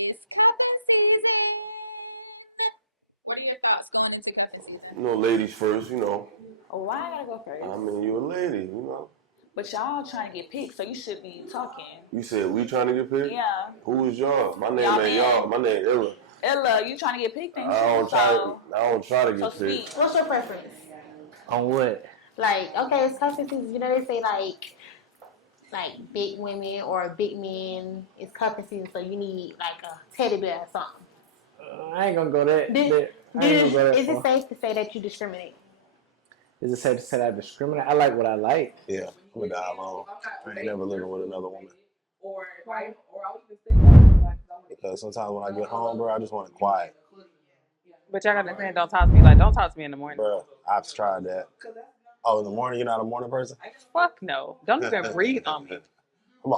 It's cuffing season. What are your thoughts going into cuffing season? You know, ladies first, you know. Oh, why I gotta go first? I mean, you a lady, you know. But y'all trying to get picked, so you should be talking. You said we trying to get picked? Yeah. Who is y'all? My name Y'all ain't y'all. My name Illa. Illa, you trying to get picked? I don't try to get picked. What's your preference? On what? Like, okay, it's cuffing season. You know they say like big women or big men. It's cuffing season, so you need like a teddy bear or something. I ain't gonna go that. Is it safe to say that you discriminate? Is it safe to say that I discriminate? I like what I like. Yeah, I'm gonna die alone. I ain't never living with another woman. Because sometimes when I get home, bro, I just want it quiet. But y'all gotta understand, don't talk to me like, don't talk to me in the morning. Bro, I've tried that. Oh, in the morning? You're not a morning person? Fuck no. Don't even breathe on me.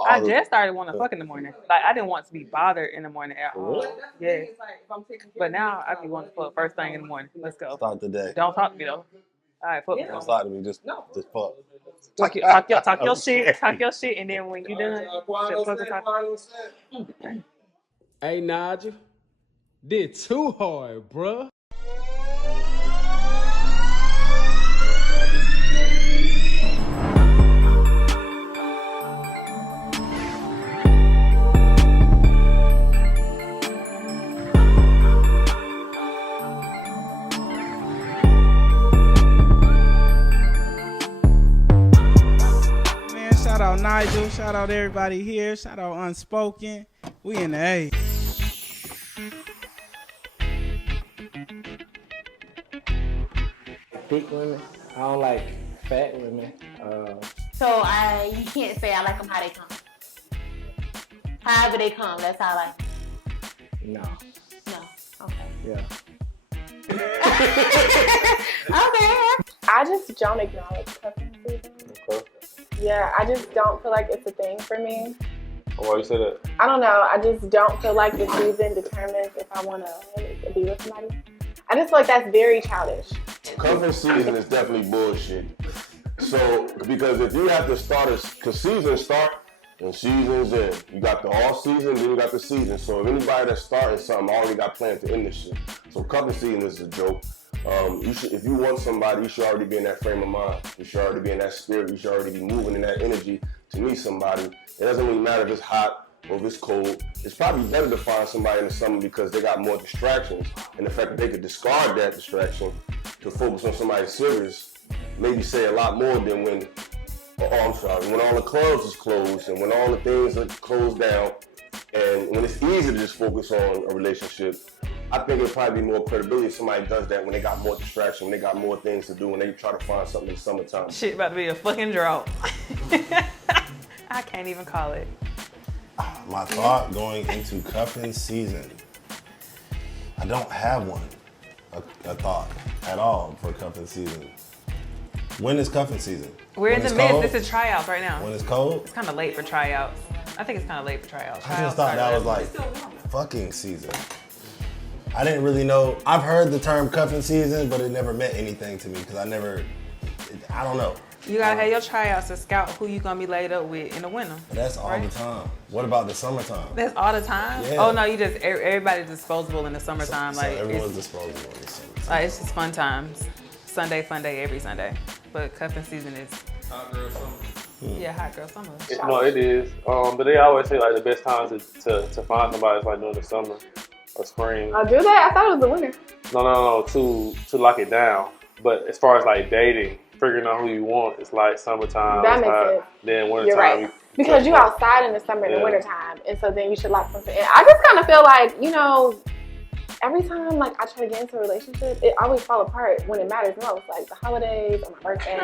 I just started wanting to fuck in the morning. Like, I didn't want to be bothered in the morning at all. Yeah. But now I be wanting to fuck first thing in the morning. Let's go. Start the day. Don't talk to me though. All right, fuck me. Don't start to me, just fuck. Talk your shit, and then when you done, Hey, Nigel. Did too hard, bruh. Shout out Nigel, shout out everybody here, shout out Unspoken. We in the A. Thick women. I don't like fat women. So you can't say I like them how they come. However they come, that's how I like them. No. Okay. Yeah. Okay. I just don't acknowledge cuffing season. Okay. Yeah, I just don't feel like it's a thing for me. Why you say that? I don't know. I just don't feel like the season determines if I want to be with somebody. I just feel like that's very childish. Cuffing season is definitely bullshit. So, because if you have to start, because seasons start and seasons end. You got the off season, then you got the season. So if anybody that's starting something already got planned to end this shit. So cuffing season is a joke. If you want somebody, you should already be in that frame of mind. You should already be in that spirit. You should already be moving in that energy to meet somebody. It doesn't really matter if it's hot or if it's cold. It's probably better to find somebody in the summer because they got more distractions. And the fact that they could discard that distraction to focus on somebody serious, maybe say a lot more than when all the clubs is closed and when all the things are closed down and when it's easy to just focus on a relationship. I think it'll probably be more credibility if somebody does that when they got more distraction, when they got more things to do, when they try to find something in the summertime. Shit about to be a fucking drought. I can't even call it. My thought going into cuffing season, I don't have one, a thought at all for cuffing season. When is cuffing season? We're in the midst. This is tryouts right now. When it's cold? It's kind of late for tryouts. I think it's kind of late for tryouts. I just thought that was like fucking season. I didn't really know. I've heard the term cuffing season, but it never meant anything to me because I don't know. You gotta have your tryouts to scout who you gonna be laid up with in the winter. But that's all the time. What about the summertime? That's all the time? Yeah. Oh no, everybody's disposable in the summertime. So everyone's disposable in the summertime. Like it's just fun times. Sunday, fun day every Sunday. But cuffing season is hot girl summer. Yeah, hot girl summer. No, it is. But they always say like the best times to find somebody is like during the summer or spring. Oh, do they? I thought it was the winter. No, to lock it down. But as far as like dating, figuring out who you want, it's like summertime. That makes sense. Then wintertime. You're right. Because you outside in the summer and the wintertime, and so then you should lock something in. I just kind of feel like, every time like I try to get into a relationship, it always fall apart when it matters most. Like the holidays or my birthday,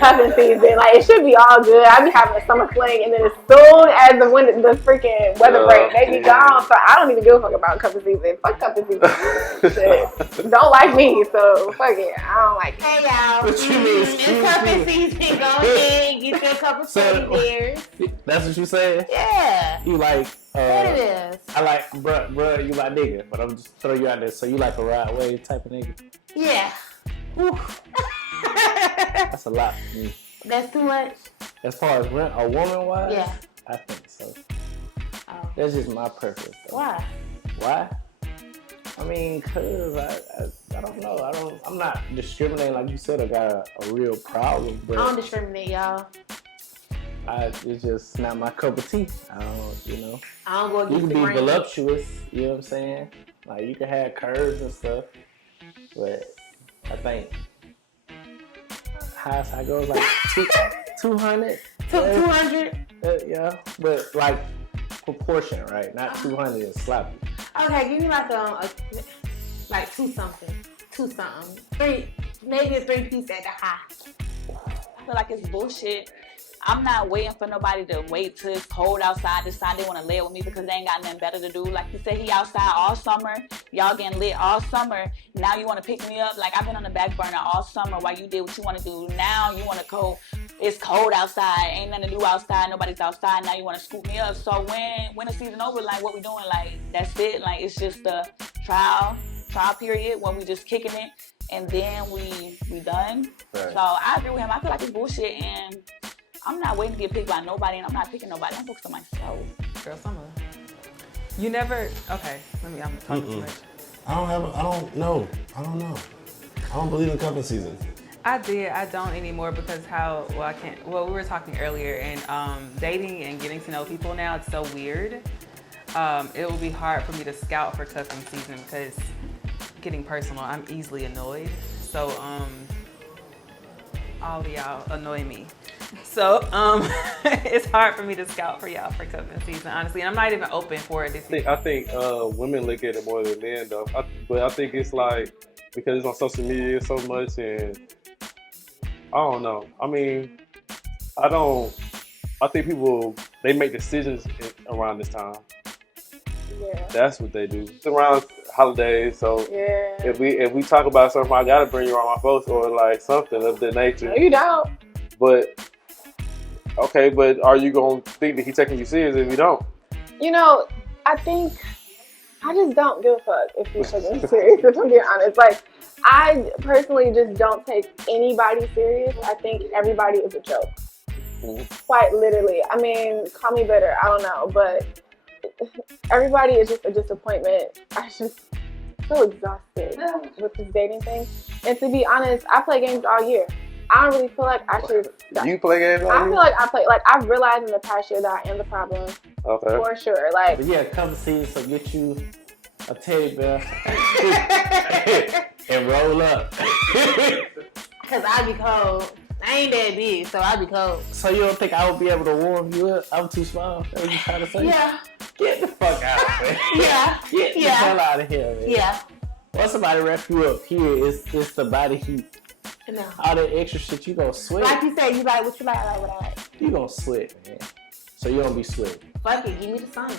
cuffing season. Like it should be all good. I be having a summer fling, and then as soon as the freaking weather break, they be gone. So I don't even give a fuck about cuffing season. Fuck cuffing season. Shit. Don't like me, so fuck it. I don't like it. Hey y'all. What you mean? It's cuffing season. Go ahead, get your cup of teddy bears. That's what you said? Yeah. You like What it is? I like bruh, you like nigga, but I'm just throwing you out there. So you like a ride wave type of nigga? Yeah. That's a lot for me. That's too much? As far as a woman wise? Yeah. I think so. Oh. That's just my preference. Though. Why? I mean, cause I don't know. I'm not discriminating like you said. I got a real problem, but I don't discriminate, y'all. It's just not my cup of tea. I don't go against you can the be grain. voluptuous, you know what I'm saying? Like you can have curves and stuff, but I think highest I go is like 200. 200? Yeah, but like proportion, right? Not 200 and sloppy. Okay, give me like like two something, three, maybe a 3-piece at the high. I feel like it's bullshit. I'm not waiting for nobody to wait till it's cold outside, decide they want to lay with me because they ain't got nothing better to do. Like you said, he outside all summer. Y'all getting lit all summer. Now you want to pick me up? Like I've been on the back burner all summer while you did what you want to do. Now you want to go. It's cold outside. Ain't nothing to do outside. Nobody's outside. Now you want to scoop me up. So when the season over, like what we doing? Like that's it. Like it's just the trial period when we just kicking it, and then we done. Right. So I agree with him. I feel like it's bullshit and. I'm not waiting to get picked by nobody, and I'm not picking nobody. I'm focused on myself. Girl, summer. You never. Okay, I'm talking too much. I don't know. I don't believe in cuffing season. I don't anymore because I can't. Well, we were talking earlier, and dating and getting to know people now, it's so weird. It will be hard for me to scout for cuffing season because, getting personal, I'm easily annoyed. So, all of y'all annoy me. So it's hard for me to scout for y'all for cuffing season, honestly. And I'm not even open for it this year. I think women look at it more than men, though. But I think it's like, because it's on social media so much, and I don't know. I mean, I think people, they make decisions around this time. Yeah. That's what they do. It's around holidays, so yeah. If we talk about something, I gotta bring you around my folks or like something of that nature. No, you don't. But okay, but are you gonna think that he's taking you serious if you don't? You know, I think I just don't give a fuck if he's taking me serious. If I'm being honest, like I personally just don't take anybody serious. I think everybody is a joke. Quite literally. I mean, call me bitter. I don't know, but everybody is just a disappointment. I just so exhausted with this dating thing. And to be honest, I play games all year. I don't really feel like I should. You play games all year? I feel like I play. Like I've realized in the past year that I am the problem. Okay. For sure. Like. But yeah, cover season, so get you a teddy bear and roll up. Cause I be cold. I ain't that big, so I be cold. So you don't think I would be able to warm you up? I'm too small. That's what you trying to say? Yeah. Get the fuck out of here. Yeah. Get the hell out of here, man. Yeah. Once somebody wrap you up here, it's the body heat. No. All that extra shit, you gonna sweat. Like you said, you like what you like, I like what I like. You gonna sweat, man. So you don't be sweating. Fuck it, give me the sun.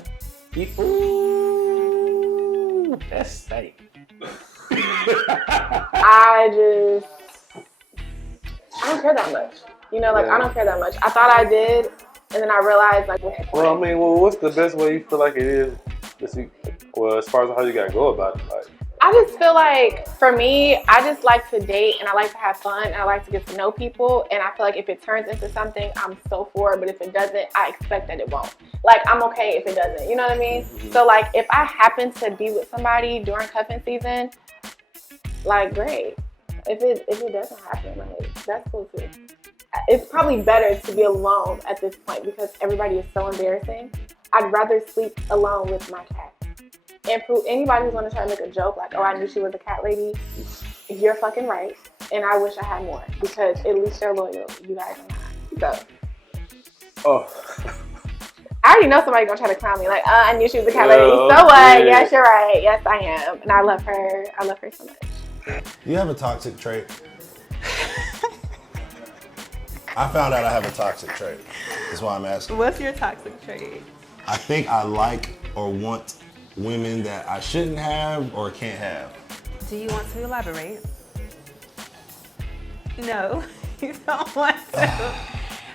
Ooh, that's steak. I don't care that much. You know, like I don't care that much. I thought I did, and then I realized like. Well, I mean, what's the best way you feel like it is? Well, as far as how you gotta go about it, like. I just feel like, for me, I just like to date and I like to have fun and I like to get to know people. And I feel like if it turns into something, I'm so for it. But if it doesn't, I expect that it won't. Like, I'm okay if it doesn't. You know what I mean? Mm-hmm. So, like, if I happen to be with somebody during cuffing season, like, great. If it doesn't happen, like, that's cool too. It's probably better to be alone at this point because everybody is so embarrassing. I'd rather sleep alone with my cat. And for anybody who's gonna try to make a joke like, oh, I knew she was a cat lady, you're fucking right. And I wish I had more because at least they're loyal. You guys are not. So. Oh. I already know somebody's gonna try to clown me like, I knew she was a cat lady. So what? Yes, you're right. Yes, I am. And I love her. I love her so much. You have a toxic trait. I found out I have a toxic trait. That's why I'm asking. What's your toxic trait? I think I like or want women that I shouldn't have or can't have. Do you want to elaborate? No, you don't want to.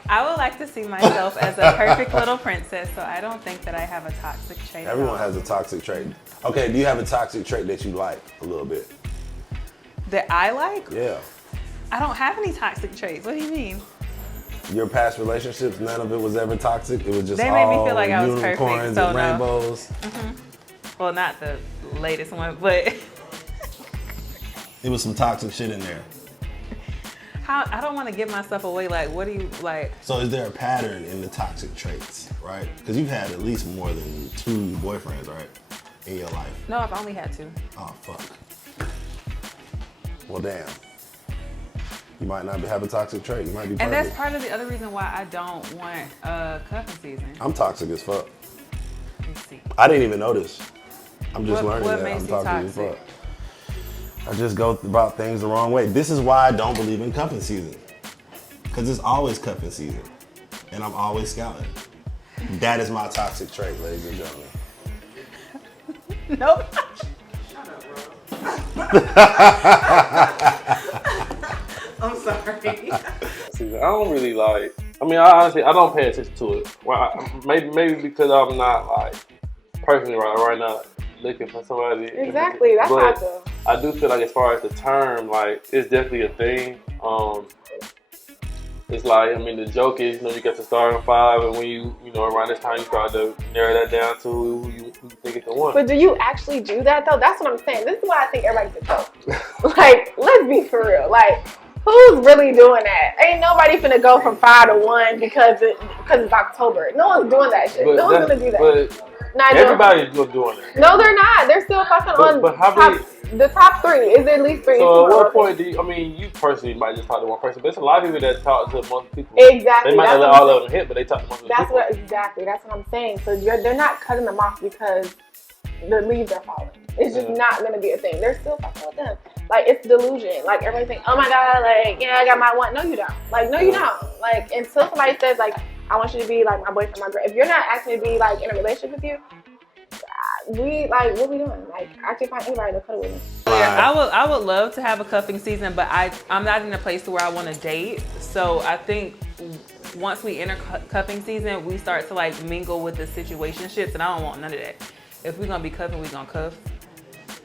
I would like to see myself as a perfect little princess, so I don't think that I have a toxic trait. Everyone has a toxic trait. Okay, do you have a toxic trait that you like a little bit? That I like? Yeah. I don't have any toxic traits. What do you mean? your past relationships, none of it was ever toxic. It was just They all made me feel like I was perfect, unicorns so and no. rainbows. Well, not the latest one, but It was some toxic shit in there. I don't want to give myself away. Like, what do you like? So is there a pattern in the toxic traits, right? Because you've had at least more than 2 boyfriends, right, in your life? No, I've only had 2. Oh, fuck. Well, damn. You might not have a toxic trait. You might be perfect. And that's part of the other reason why I don't want cuffing season. I'm toxic as fuck. Let's see. I didn't even notice. I'm just learning what that makes I'm you toxic as toxic? fuck. I just go about things the wrong way. This is why I don't believe in cuffing season. Because it's always cuffing season. And I'm always scouting. That is my toxic trait, ladies and gentlemen. Nope. I'm sorry. I don't really like. I mean, honestly, I don't pay attention to it. Well, maybe because I'm not like personally right now looking for somebody. Exactly, that's how I feel. I do feel like as far as the term, like it's definitely a thing. It's like, I mean, the joke is, you get to start in 5, and when you around this time, you try to narrow that down to who you think is the one. But do you actually do that though? That's what I'm saying. This is why I think everybody's a joke. Like, let's be for real. Like, who's really doing that? Ain't nobody finna go from 5 to 1 because it's October. No one's doing that shit. But no one's gonna do that. But everybody's doing it. No, they're not. They're still fucking on the top 3. Is there at least 3? So at what point do you, I mean, you personally might just talk to one person, but it's a lot of people that talk to multiple people. Exactly. They might not let all of them hit, but they talk to multiple people. Exactly. That's what I'm saying. So they're not cutting them off because the leaves are falling. It's just not gonna be a thing. They're still fucking with them. Like, it's delusion. Like, everybody thinks, oh my God, like, yeah, I got my one. No, you don't. Like, no, you don't. Like, until somebody says, like, I want you to be like my boyfriend, my girl. If you're not asking to be like in a relationship with you, what we doing? Like, I can find anybody to cuddle with me. I would love to have a cuffing season, but I'm not in a place where I want to date. So I think once we enter cuffing season, we start to like mingle with the situationships, and I don't want none of that. If we're gonna be cuffing, we're gonna cuff,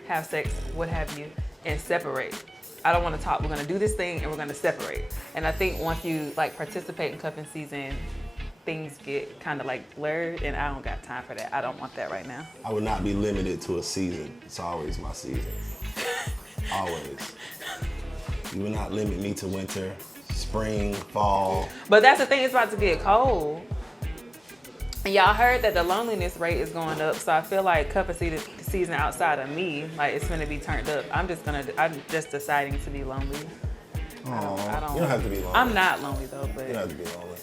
have sex, what have you, and separate. I don't want to talk. We're gonna do this thing, and we're gonna separate. And I think once you like participate in cuffing season, things get kind of like blurred, and I don't got time for that. I don't want that right now. I would not be limited to a season. It's always my season. Always. You would not limit me to winter, spring, fall. But that's the thing, it's about to get cold. And y'all heard that the loneliness rate is going up, so I feel like cuffing season outside of me, like it's gonna be turned up. I'm just deciding to be lonely. I don't, you don't have to be lonely. I'm not lonely though, but. You don't have to be lonely.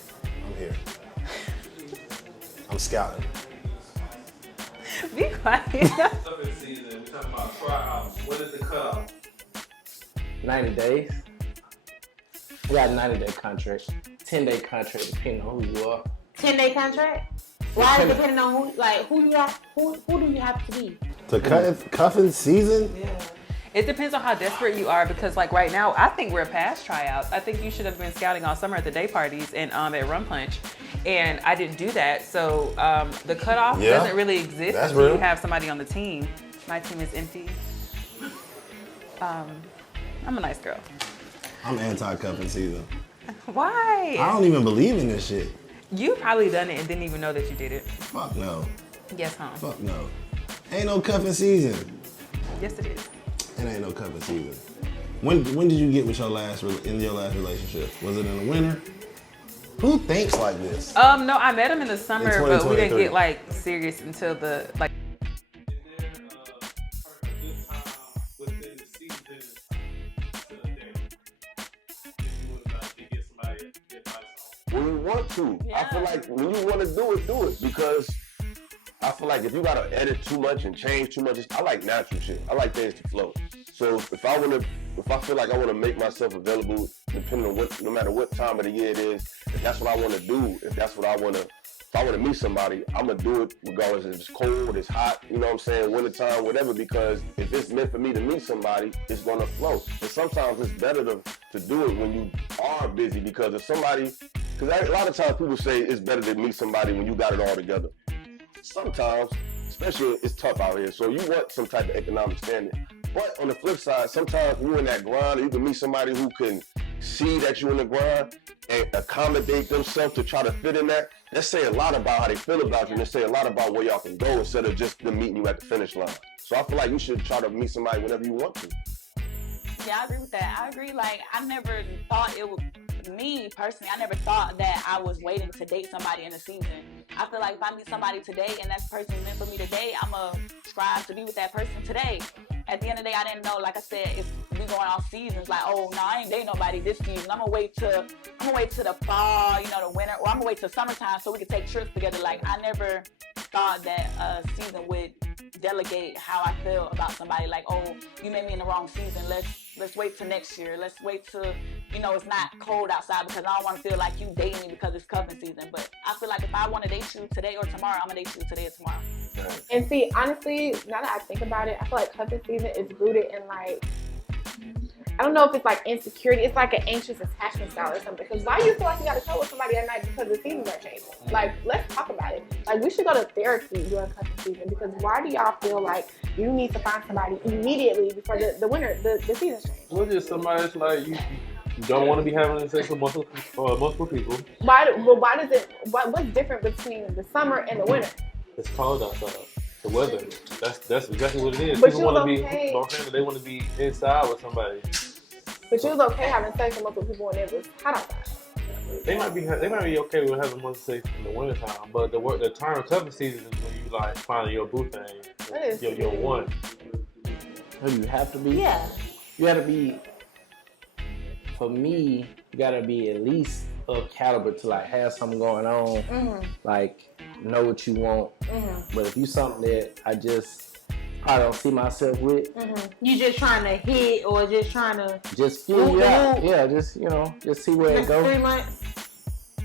I'm here. I'm scouting. Be quiet. Cuffing season, we're talking about tryouts. What is the cutoff? 90 days. We got a 90-day contract, 10-day contract, depending on who you are. 10-day contract? Why is it depending on who you are? Who do you have to be? To cuffing season? Yeah. It depends on how desperate you are, because like right now, I think we're past tryouts. I think you should have been scouting all summer at the day parties and at Rum Punch, and I didn't do that. So the cutoff doesn't really exist until you have somebody on the team. My team is empty. I'm a nice girl. I'm anti-cuffing season. Why? I don't even believe in this shit. You probably done it and didn't even know that you did it. Fuck no. Yes, huh? Fuck no. Ain't no cuffing season. Yes, it is. It ain't no cuffing season. When did you get with your last relationship? Was it in the winter? Who thinks like this? No, I met him in the summer, but we didn't get like serious until the like. When you want to. I feel like when you want to do it, because I feel like if you gotta edit too much and change too much, I like natural shit. I like things to flow. So if I feel like I want to make myself available, depending on no matter what time of the year it is, if that's what I want to do, if I want to meet somebody, I'm gonna do it regardless if it's cold, it's hot, you know what I'm saying, wintertime, whatever, because if it's meant for me to meet somebody, it's gonna flow. And sometimes it's better to do it when you are busy, because a lot of times people say it's better to meet somebody when you got it all together. Sometimes, especially it's tough out here, so you want some type of economic standing. But on the flip side, sometimes you're in that grind, and you can meet somebody who can see that you in the grind and accommodate themselves to try to fit in that say a lot about how they feel about you, and they say a lot about where y'all can go instead of just them meeting you at the finish line. So I feel like you should try to meet somebody whenever you want to. Yeah, I agree with that. I agree. Like, I never thought it would, me personally, I never thought that I was waiting to date somebody in a season. I feel like if I meet somebody today and that person is meant for me today, I'm going to strive to be with that person today. At the end of the day, I didn't know, like I said, if we going off seasons, like, oh, no, I ain't dating nobody this season. I'm going to wait to the fall, you know, the winter, or I'm going to wait till summertime so we can take trips together. Like, I never thought that a season would delegate how I feel about somebody. Like, oh, you made me in the wrong season. Let's wait till next year. Let's wait till, you know, it's not cold outside because I don't want to feel like you dating me because it's cuffing season. But I feel like if I want to date you today or tomorrow, I'm going to date you today or tomorrow. And see, honestly, now that I think about it, I feel like cuffing season is rooted in like, I don't know if it's like insecurity. It's like an anxious attachment style or something. Because why do you feel like you got to cuddle with somebody at night because the seasons are changing? Like, let's talk about it. Like, we should go to therapy during cuffing season because why do y'all feel like you need to find somebody immediately before the winter, the seasons change? Well, just somebody that's like you don't want to be having sex with multiple people. What's different between the summer and the winter? It's cold outside. The weather. That's exactly what it is. But people want to be, they want to be inside with somebody. But you was okay having sex with multiple people when it was hot outside. They might be okay with having more sex in the wintertime, but the term cuffing season is when you like finding your boo thing, your one. So you have to be. Yeah. You gotta be. For me, you gotta be at least of caliber to like have something going on, like know what you want. But if you something that I don't see myself with, you just trying to hit or just trying to just feel you out. Yeah, just just see where it goes. 3 months.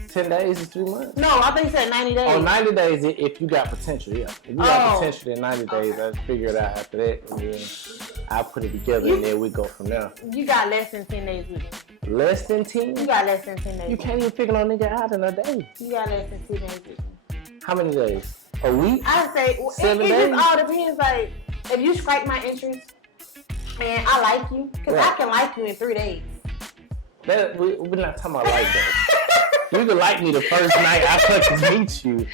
10 days is 3 months. No, I think you said 90 days. Oh, 90 days if you got potential, yeah. If you got potential, then 90 days. I figure it out after that, and then I put it together, and then we go from there. You got less than 10 days with me. Less than 10? You got less than 10 days. You can't even figure no nigga out in a day. You got less than 10 days with me. How many days? A week? I say 7 days? It just all depends. Like, if you strike my interest and I like you, because I can like you in 3 days. We're not talking about like that. You can like me the first night I fucking meet you.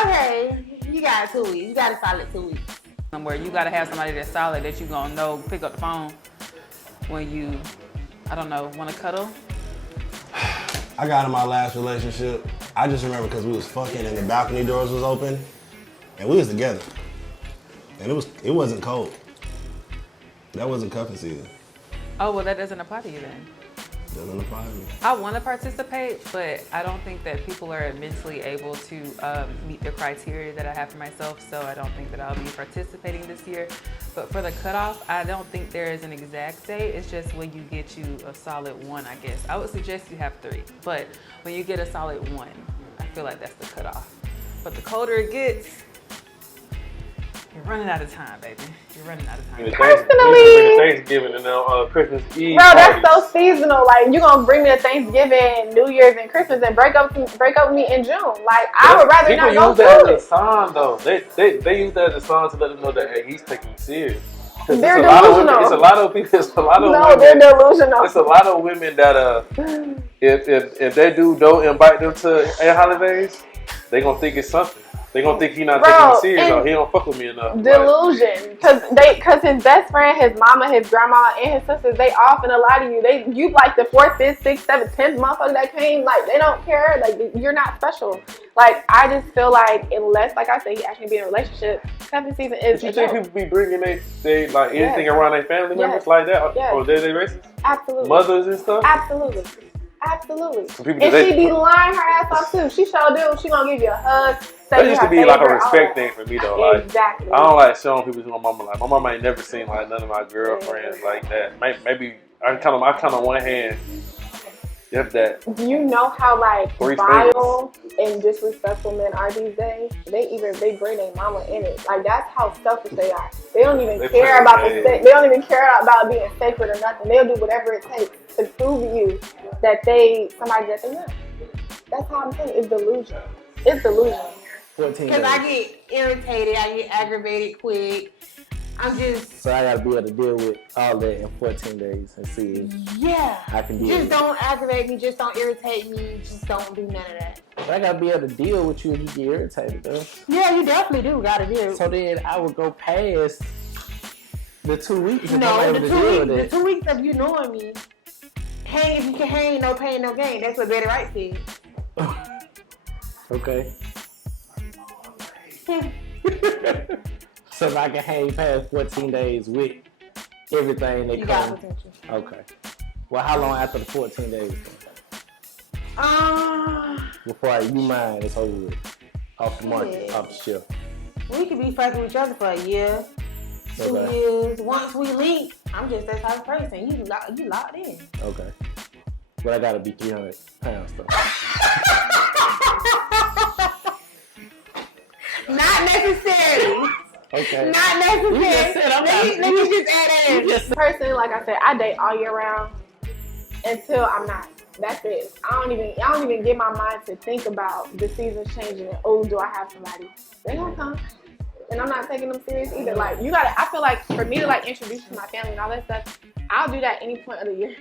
Okay, you got 2 weeks. You got a solid 2 weeks. Where you gotta have somebody that's solid that you gonna know, pick up the phone when you, I don't know, wanna cuddle. I got in my last relationship. I just remember because we was fucking and the balcony doors was open and we was together. And it wasn't cold. That wasn't cuffing season. Oh, well, that doesn't apply to you then. Doesn't apply to me. I want to participate, but I don't think that people are mentally able to meet the criteria that I have for myself, so I don't think that I'll be participating this year. But for the cutoff, I don't think there is an exact date. It's just when you get you a solid 1, I guess. I would suggest you have 3, but when you get a solid 1, I feel like that's the cutoff. But the colder it gets, you're running out of time, baby. You're running out of time. Personally, Thanksgiving and Christmas Eve. Bro, that's so seasonal. Like, you gonna bring me to Thanksgiving, New Year's, and Christmas, and break up with me in June. Like, I would rather not go through it. People use that it. as a sign, though. They use that as a sign to let them know that hey, he's taking you serious. They're delusional. It's a lot of people. It's a lot of no, women. They're delusional. It's a lot of women that if their dude don't invite them to their holidays, they gonna think it's something. They gonna think he not taking me serious or he don't fuck with me enough. Delusion, cause his best friend, his mama, his grandma, and his sisters, they often a lot of you. You like the 4th, 5th, 6th, 7th, 10th motherfucker that came. Like, they don't care. Like, you're not special. Like, I just feel like unless, like I said, he actually be in a relationship, cuffing season is. But you think people be bringing they like anything around their family members like that, or they racist? Absolutely. Mothers and stuff. Absolutely. And she be lying her ass off too. She sure do. She gonna give you a hug. That used to be like a respect thing for me though. Like, exactly. I don't like showing people to my mama. Like, my mama ain't never seen like none of my girlfriends like that. Maybe I kind of one hand. If that. Do you know how like vile and disrespectful men are these days? They bring their mama in it. Like, that's how selfish they are. They don't even care about they don't even care about being sacred or nothing. They'll do whatever it takes to prove to you that somebody that they know. That's how I'm saying it's delusion. It's delusion. Because I get irritated, I get aggravated quick. So I gotta be able to deal with all that in 14 days and see if I can deal with it. Just don't aggravate me. Just don't irritate me. Just don't do none of that. But I gotta be able to deal with you if you get irritated, though. Yeah, you definitely do. Gotta deal. So then I would go past the 2 weeks. No, the 2 weeks of you knowing me. Hang if you can hang, no pain, no gain. That's what Betty Wright said. Okay. So if I can hang past 14 days with everything that You got comes. potential. Okay. Well, how long after the 14 days? Before you mind, it's over with. Off the market, off the shelf. We could be fucking with each other for a year, 2 years. Once we link, I'm just that type of person. You locked in. Okay. But I gotta be 300 pounds though. Not necessarily. Okay. Not necessarily. You just said I'm let me just add that in. Personally, like I said, I date all year round until I'm not. That's it. I don't even get my mind to think about the seasons changing and do I have somebody? They gonna come. And I'm not taking them serious either. Like I feel like for me to like introduce you to my family and all that stuff, I'll do that any point of the year.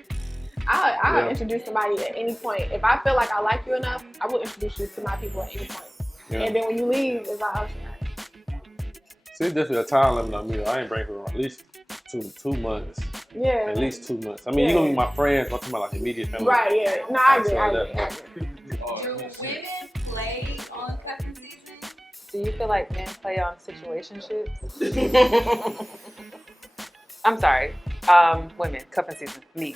I'll introduce somebody at any point. If I feel like I like you enough, I will introduce you to my people at any point. Yeah. And then when you leave, it's like, oh shit. See, it's definitely a time limit on me. I ain't breaking for at least two months. Yeah. At least 2 months. I mean, you're gonna be my friends. I'm talking about like immediate family. Right, yeah. No, I agree. Do women play on cuffing season? Do you feel like men play on situationships? I'm sorry. Women, cuffing season. Me.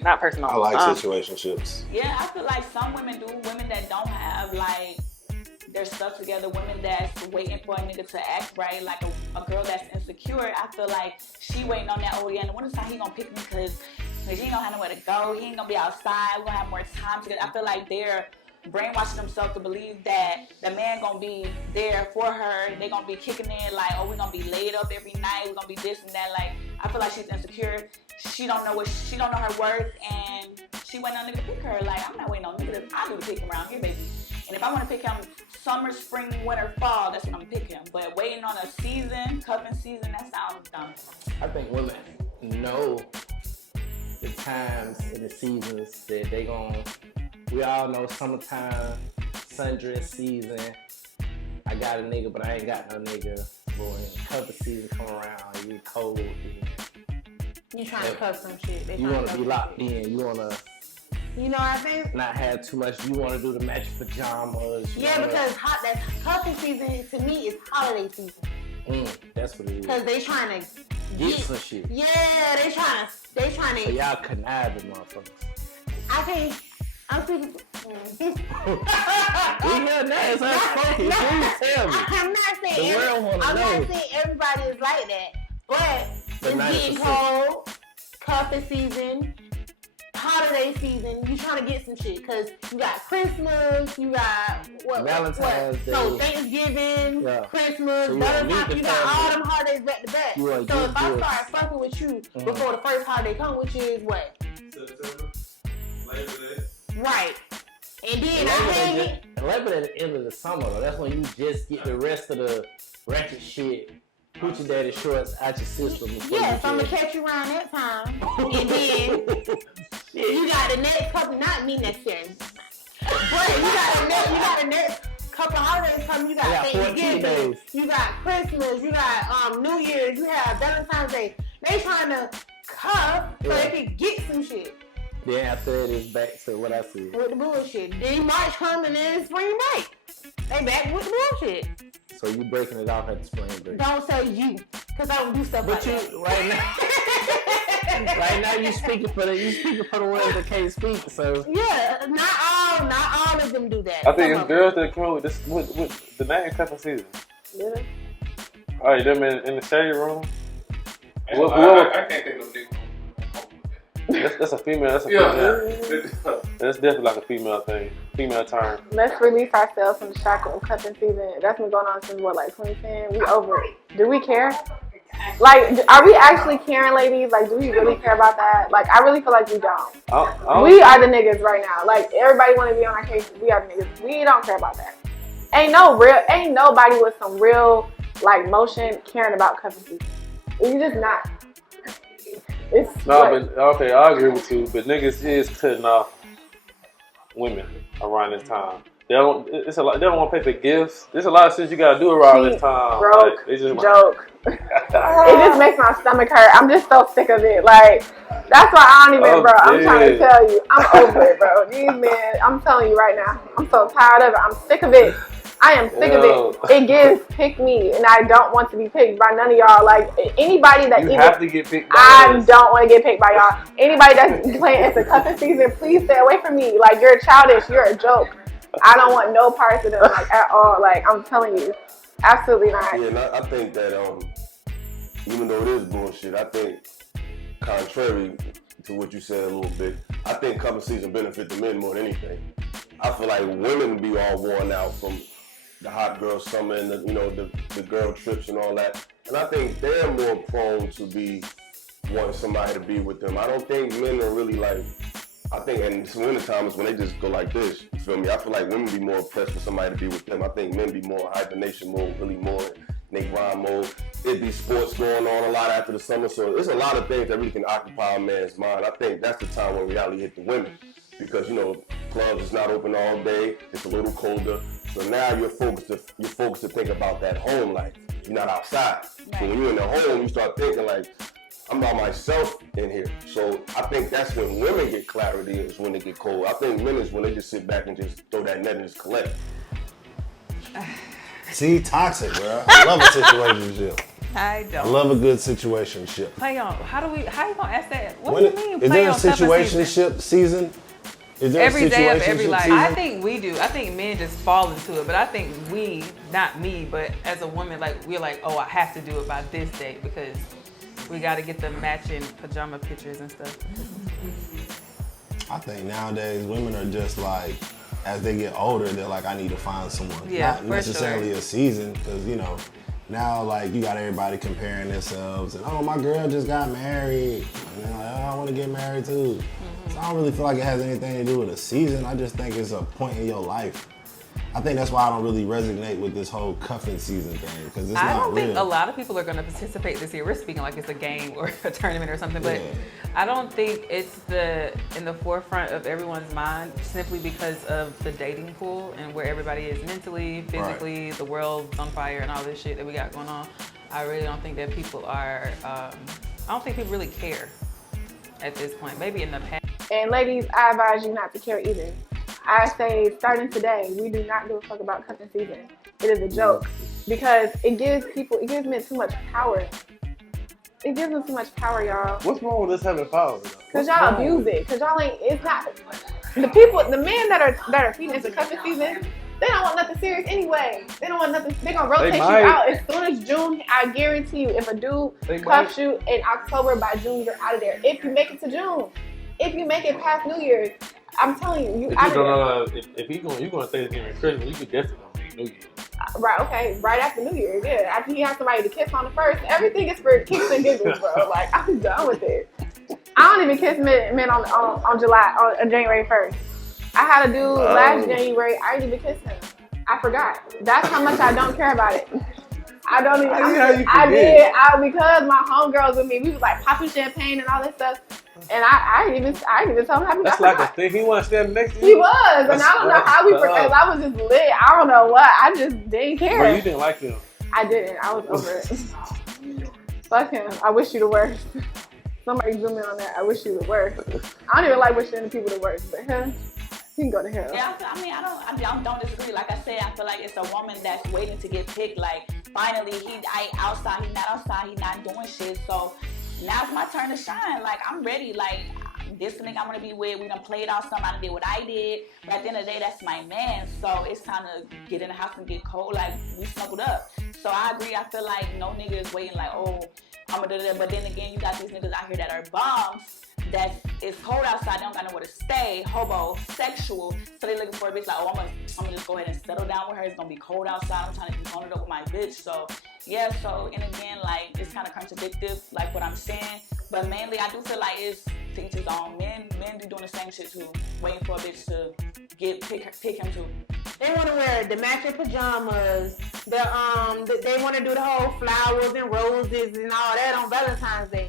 Not personal. I like situationships. Yeah, I feel like some women do. Women that don't have like their stuff together. Women that's waiting for a nigga to act right. Like a girl that's insecure. I feel like she waiting on that. Oh yeah, in the wintertime he gonna pick me because he ain't gonna have nowhere to go. He ain't gonna be outside. We're gonna have more time together. I feel like they're brainwashing themselves to believe that the man gonna be there for her. They gonna be kicking in like, oh, we're gonna be laid up every night. We're gonna be this and that. Like, I feel like she's insecure. She don't know her worth, and she waiting on a nigga to pick her. Like, I'm not waiting on nigga. I do the picking around here, baby. And if I want to pick him summer, spring, winter, fall, that's when I'm gonna pick him. But waiting on a season, cuffing season, that sounds dumb. I think women know the times and the seasons that they gon'. We all know summertime, sundress season. I got a nigga, but I ain't got no nigga. But when cuffing season come around, you get cold. You trying to cuff some shit. You want to be locked in. You want to. You know what I think? Not have too much. You want to do the matching pajamas. Yeah, because that's cuffing season to me is holiday season. That's what it is. Because they trying to get some shit. Yeah, they trying to. So y'all conniving, motherfuckers. I think. I'm speaking. We hear that. It's unspoken. Please tell me. I'm not saying. The world want to know. I'm not saying everybody is like that, but it's getting cold. Cuffing season. Holiday season, you trying to get some shit because you got Christmas, you got Valentine's Day, so Thanksgiving, Christmas, so Valentine's, you got all them holidays back to back. So if I start fucking with you before the first holiday come, which is what? September, Labor Day. Right. And then Labor Day at the end of the summer though. That's when you just get the rest of the ratchet shit. Put your daddy shorts out your system. Yes, I'm gonna catch you around that time. And then you got the next couple, not me necessarily, but you got the next couple holidays coming. You got Thanksgiving, you got Christmas, you got New Year's, you have Valentine's Day. They trying to cuff so they can get some shit. Then after that, it's back to what I said. With the bullshit. Then March come and then spring break. They back with the bullshit. So you breaking it off at the spring break? Don't say you, cause I don't do stuff like that. Right now you speaking for the ones that can't speak. So yeah, not all of them do that. I think it's girls that come with this with the name cuffing season. Yeah. All right, them in the shade room. I can't think of no nigga. That's a female. That's a female. That's definitely like a female thing. Female term. Let's release ourselves from the shackle of cuffing season. That's been going on since what, like 2010? We over it. Do we care? Like, are we actually caring, ladies? Like, do we really care about that? Like, I really feel like we don't. We are the niggas right now. Like, everybody want to be on our case. We are the niggas. We don't care about that. Ain't nobody with some real like motion caring about cuffing season. You're just not. It's No, like, but okay, I agree with you. But niggas is cutting off women around this time. They don't. It's a lot. They don't want to pay for gifts. There's a lot of shit you gotta do around this time. broke, like, they just joke. It just makes my stomach hurt. I'm just so sick of it. Like, that's why I don't even, bro. I'm trying to tell you. I'm over it, bro. These men, I'm telling you right now. I'm so tired of it. I'm sick of it. I am sick of it. It gives pick me, and I don't want to be picked by none of y'all. Like, anybody that you even, have to get picked by I us. don't want to get picked by y'all. Anybody that's playing it's a cuffing season, please stay away from me. Like, you're childish. You're a joke. I don't want no parts of them, like, at all. Like, I'm telling you, absolutely not. Yeah, and I think that even though it is bullshit, I think contrary to what you said a little bit, I think cuffing season benefit the men more than anything. I feel like women be all worn out from the hot girl summer and the girl trips and all that, and I think they're more prone to be wanting somebody to be with them. I don't think men are really like. I think, and it's wintertime is when they just go like this. You feel me? I feel like women be more pressed for somebody to be with them. I think men be more hibernation mode, really more in they grind mode. It be sports going on a lot after the summer, so there's a lot of things that really can occupy a man's mind. I think that's the time when reality hit the women, because clubs is not open all day. It's a little colder, so now you're focused to think about that home life. You're not outside, so when you're in the home, you start thinking like, I'm by myself in here. So I think that's when women get clarity, is when they get cold. I think men is when they just sit back and just throw that net and just collect. See, toxic, bro. I love a situationship. I don't. I love a good situationship. Play on. How you gonna ask that? What do you mean? Is Play there a on situationship season? Is there every a day of every situationship life. season? I think we do. I think men just fall into it, but I think we, not me, but as a woman, like we're like, oh, I have to do it by this date because we got to get the matching pajama pictures and stuff. I think nowadays women are just like, as they get older, they're like, I need to find someone. Yeah, not necessarily a season, because now like you got everybody comparing themselves and oh, my girl just got married. And they're like, oh, I want to get married too. So I don't really feel like it has anything to do with a season. I just think it's a point in your life. I think that's why I don't really resonate with this whole cuffing season thing, because it's not real. I don't think a lot of people are going to participate this year. We're speaking like it's a game or a tournament or something, but I don't think it's in the forefront of everyone's mind simply because of the dating pool and where everybody is mentally, physically, the world's on fire and all this shit that we got going on. I really don't think that people are, I don't think people really care at this point. Maybe in the past. And ladies, I advise you not to care either. I say, starting today, we do not give a fuck about cuffing season. It is a joke because it gives men too much power. It gives them too much power, y'all. What's wrong with us having power? Cause y'all abuse it. Cause y'all ain't. It's not the men that are feeding into cuffing season. They don't want nothing serious anyway. They don't want nothing. They're gonna rotate you out as soon as June. I guarantee you, if a dude cuffs you in October, by June you're out of there. If you make it to June, if you make it past New Year's. I'm telling you, out of there. If you're going to Thanksgiving and Christmas, you could definitely go to New Year's. Right, okay, right after New Year's, yeah. After he has somebody to kiss on the first, everything is for kicks and giggles, bro. Like, I'm done with it. I don't even kiss men on January 1st. I had a dude last January, I didn't even kiss him. I forgot. That's how much I don't care about it. I don't even. I did. Because my homegirls with me, we was like popping champagne and all this stuff. And I didn't even tell him happy birthday. That's like a thing. He wasn't standing next to you? He was. And I don't know how we forgot. I was just lit. I don't know what. I just didn't care. But you didn't like him. I didn't. I was over it. Fuck him. I wish you the worst. Somebody zoom in on that. I wish you the worst. I don't even like wishing the people the worst. But him, he can go to hell. Yeah, I don't disagree. Like I said, I feel like it's a woman that's waiting to get picked. Like, finally, he not doing shit. So now it's my turn to shine. Like, I'm ready. Like, this nigga I want to be with, we done played out something. I did what I did. But at the end of the day, that's my man. So it's time to get in the house and get cold. Like, we snuggled up. So I agree. I feel like no nigga is waiting like, oh, I'm gonna do that. But then again, you got these niggas out here that are bums. That it's cold outside, they don't got nowhere to stay, hobo, sexual. So they looking for a bitch like, oh, I'm gonna just go ahead and settle down with her. It's gonna be cold outside. I'm trying to be toned up with my bitch. So yeah, and again, like, it's kind of contradictive, like what I'm saying. But mainly, I do feel like it's things his own. Men do doing the same shit too, waiting for a bitch to pick him too. They want to wear the matching pajamas, the They want to do the whole flowers and roses and all that on Valentine's Day.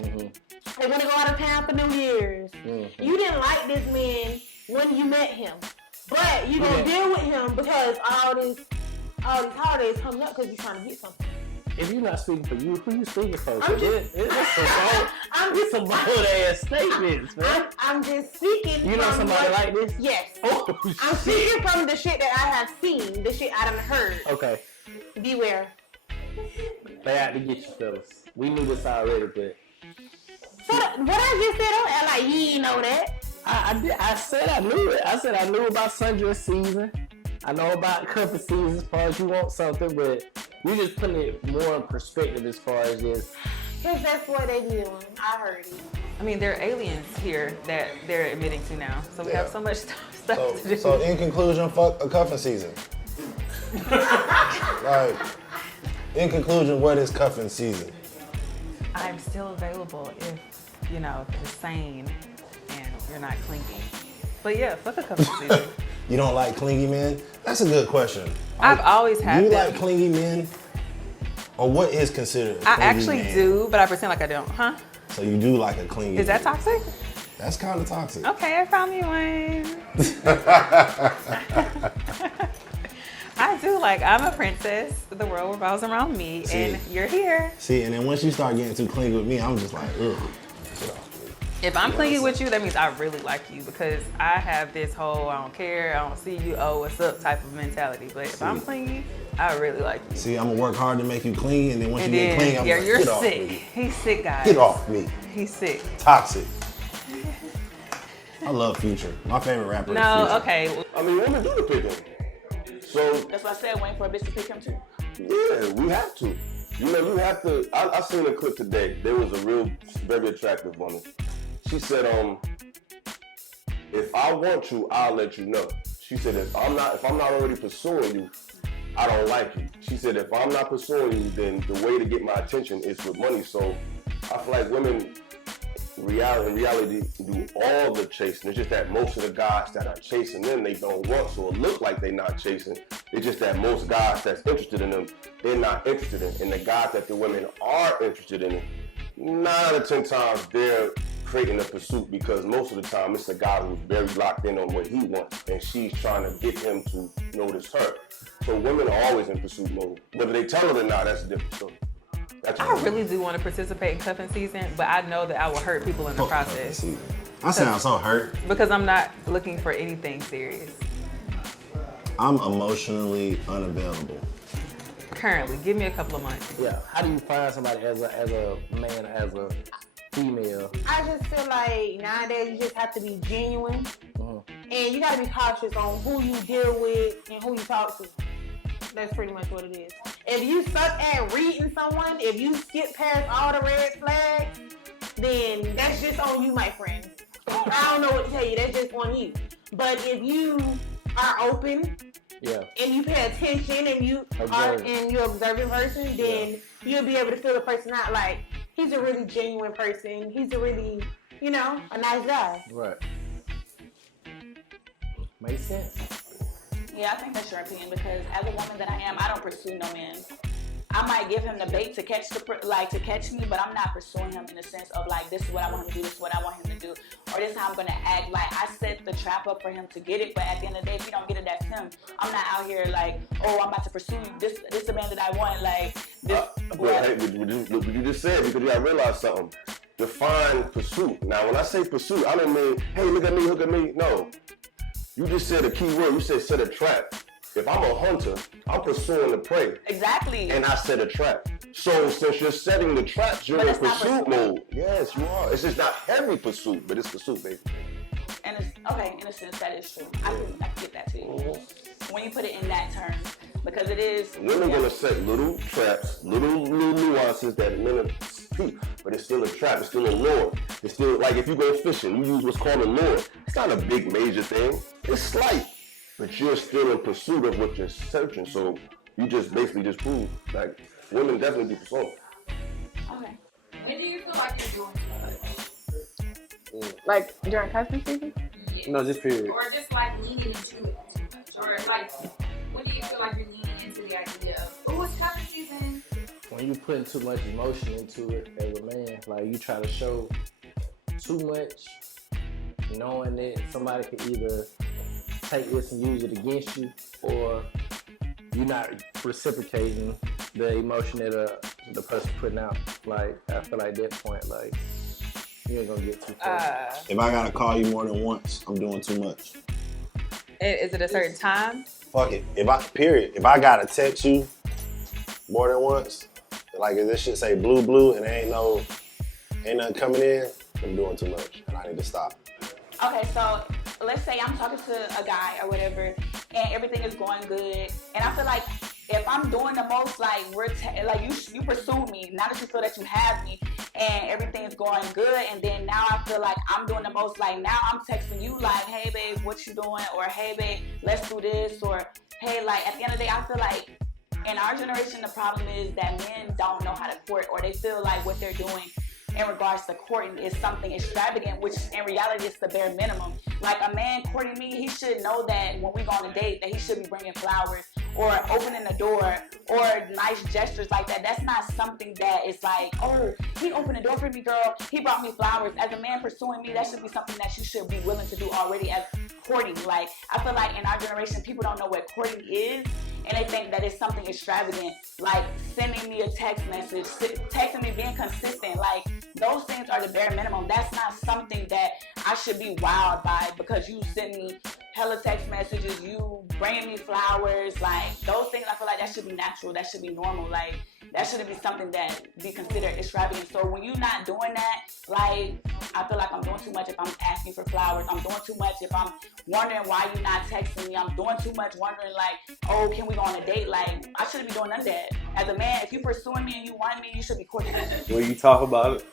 Mm-hmm. They want to go out of town for New Year's. Mm-hmm. You didn't like this man when you met him, but you gonna deal with him because all these holidays coming up because you're trying to get something. If you're not speaking for you, who you speaking for? I'm just some bold ass statements, man. I'm just speaking. You know somebody like this? Yes. Oh, I'm speaking from the shit that I have seen, the shit I done heard. Okay. Beware. They out to get you, fellas. We knew this already, but. So what I just said, don't act like you didn't know that. I said I knew it. I said I knew about sundress season. I know about cuffing season as far as you want something, but you just putting it more in perspective as far as this. Because that's what they doing. I heard it. I mean, there are aliens here that they're admitting to now. So we have so much stuff to do. So in conclusion, fuck a cuffing season. Like, in conclusion, what is cuffing season? I'm still available if, you're sane and you're not clingy. But yeah, fuck a cuffing season. You don't like clingy men? That's a good question. I've always had Do you them. like clingy men? Or what is considered a clingy I actually man? do, but I pretend like I don't, huh? So you do like a clingy Is that man. toxic? That's kind of toxic. Okay, I found me one. I do I'm a princess. The world revolves around me, and you're here. See, and then once you start getting too clingy with me, I'm just like, ugh. If I'm clingy with you, that means I really like you because I have this whole I don't care, I don't see you, oh, what's up type of mentality. But if I'm clingy, I really like you. See, I'm gonna work hard to make you clingy, and then once you get clingy, I'm like, you're get off sick. me. He's sick, guys. Get off me. He's sick. Toxic. I love Future. My favorite rapper is Future. Okay. I mean, women do the picking. So that's why I said waiting for a bitch to pick him too. Yeah, we have to. You have to. I seen a clip today. There was a real, very attractive woman. She said, if I want you, I'll let you know. She said, if I'm not already pursuing you, I don't like you. She said, if I'm not pursuing you, then the way to get my attention is with money. So I feel like women in reality do all the chasing. It's just that most of the guys that are chasing them, they don't want. So it looks like they're not chasing. It's just that most guys that's interested in them, they're not interested in. And the guys that the women are interested in, 9 out of 10 times they're creating a pursuit because most of the time it's a guy who's very locked in on what he wants and she's trying to get him to notice her. So women are always in pursuit mode. Whether they tell it or not, that's a different story. I really do want to participate in cuffing season, but I know that I will hurt people in the process. I sound so hurt. Because I'm not looking for anything serious. I'm emotionally unavailable. Currently, give me a couple of months. Yeah. How do you find somebody as a man, as a female? I just feel like nowadays you just have to be genuine. And you gotta be cautious on who you deal with and who you talk to. That's pretty much what it is. If you suck at reading someone, if you skip past all the red flags, then that's just on you, my friend. I don't know what to tell you. That's just on you. But if you are open, and you pay attention, and you're an observant person, then you'll be able to feel the person out. Like he's a really genuine person. He's a really, a nice guy. Right. Makes sense. Yeah, I think that's your opinion because as a woman that I am, I don't pursue no man. I might give him the bait to catch me, but I'm not pursuing him in the sense of like, this is what I want him to do, this is what I want him to do, or this is how I'm gonna act. Like I set the trap up for him to get it, but at the end of the day, if you don't get it, that's him. I'm not out here like, oh, I'm about to pursue you. This is the man that I want. Like this. What you just said, because you gotta realize something. Define pursuit. Now, when I say pursuit, I don't mean, hey, look at me. No. You just said a key word. You said set a trap. If I'm a hunter, I'm pursuing the prey. Exactly. And I set a trap. So since you're setting the traps, you're in pursuit mode. Yes, you are. It's just not heavy pursuit, but it's pursuit, baby. And it's okay, in a sense, that is true. I can get that to you. When you put it in that term, because it is. Women gonna set little traps, little nuances that men see, but it's still a trap. It's still a lure. It's still like if you go fishing, you use what's called a lure. It's not a big major thing. It's slight, but you're still in pursuit of what you're searching. So you just basically just prove like women definitely be pursuing. Okay. When do you feel like you're doing too much? Like during cuffing season? Yeah. No, just period. Or just like leaning into it too much. Or like, when do you feel like you're leaning into the idea of, oh, it's when you putting too much emotion into it as a man, like you try to show too much, knowing that somebody could either take this and use it against you, or you're not reciprocating the emotion that the person putting out. Like, I feel like at that point, like, you ain't gonna get too far. If I gotta call you more than once, I'm doing too much. Is it a certain time? Fuck it. If I gotta text you more than once, like if this shit say blue and there ain't nothing coming in, I'm doing too much and I need to stop. Okay, so let's say I'm talking to a guy or whatever, and everything is going good, and I feel like if I'm doing the most, like you pursue me, now that you feel that you have me, and everything's going good, and then now I feel like I'm doing the most, like now I'm texting you like, hey babe, what you doing? Or hey babe, let's do this, or hey, like at the end of the day, I feel like in our generation, the problem is that men don't know how to court, or they feel like what they're doing in regards to courting is something extravagant, which in reality is the bare minimum. Like a man courting me, he should know that when we go on a date that he should be bringing flowers or opening the door or nice gestures like that. That's not something that is like, oh, he opened the door for me, girl, he brought me flowers. As a man pursuing me, that should be something that you should be willing to do already as courting. Like, I feel like in our generation, people don't know what courting is, and they think that it's something extravagant, like sending me a text message, texting me, being consistent. Like, those things are the bare minimum. That's not something that I should be wowed by because you send me hella text messages, you bringing me flowers. Like, those things, I feel like that should be natural. That should be normal. Like, that shouldn't be something that be considered extravagant. So when you're not doing that, like, I feel like I'm doing too much if I'm asking for flowers. I'm doing too much if I'm wondering why you're not texting me. I'm doing too much wondering like, oh, can we go on a date? Like, I shouldn't be doing none of that. As a man, if you're pursuing me and you want me, you should be courting me. When you talk about it,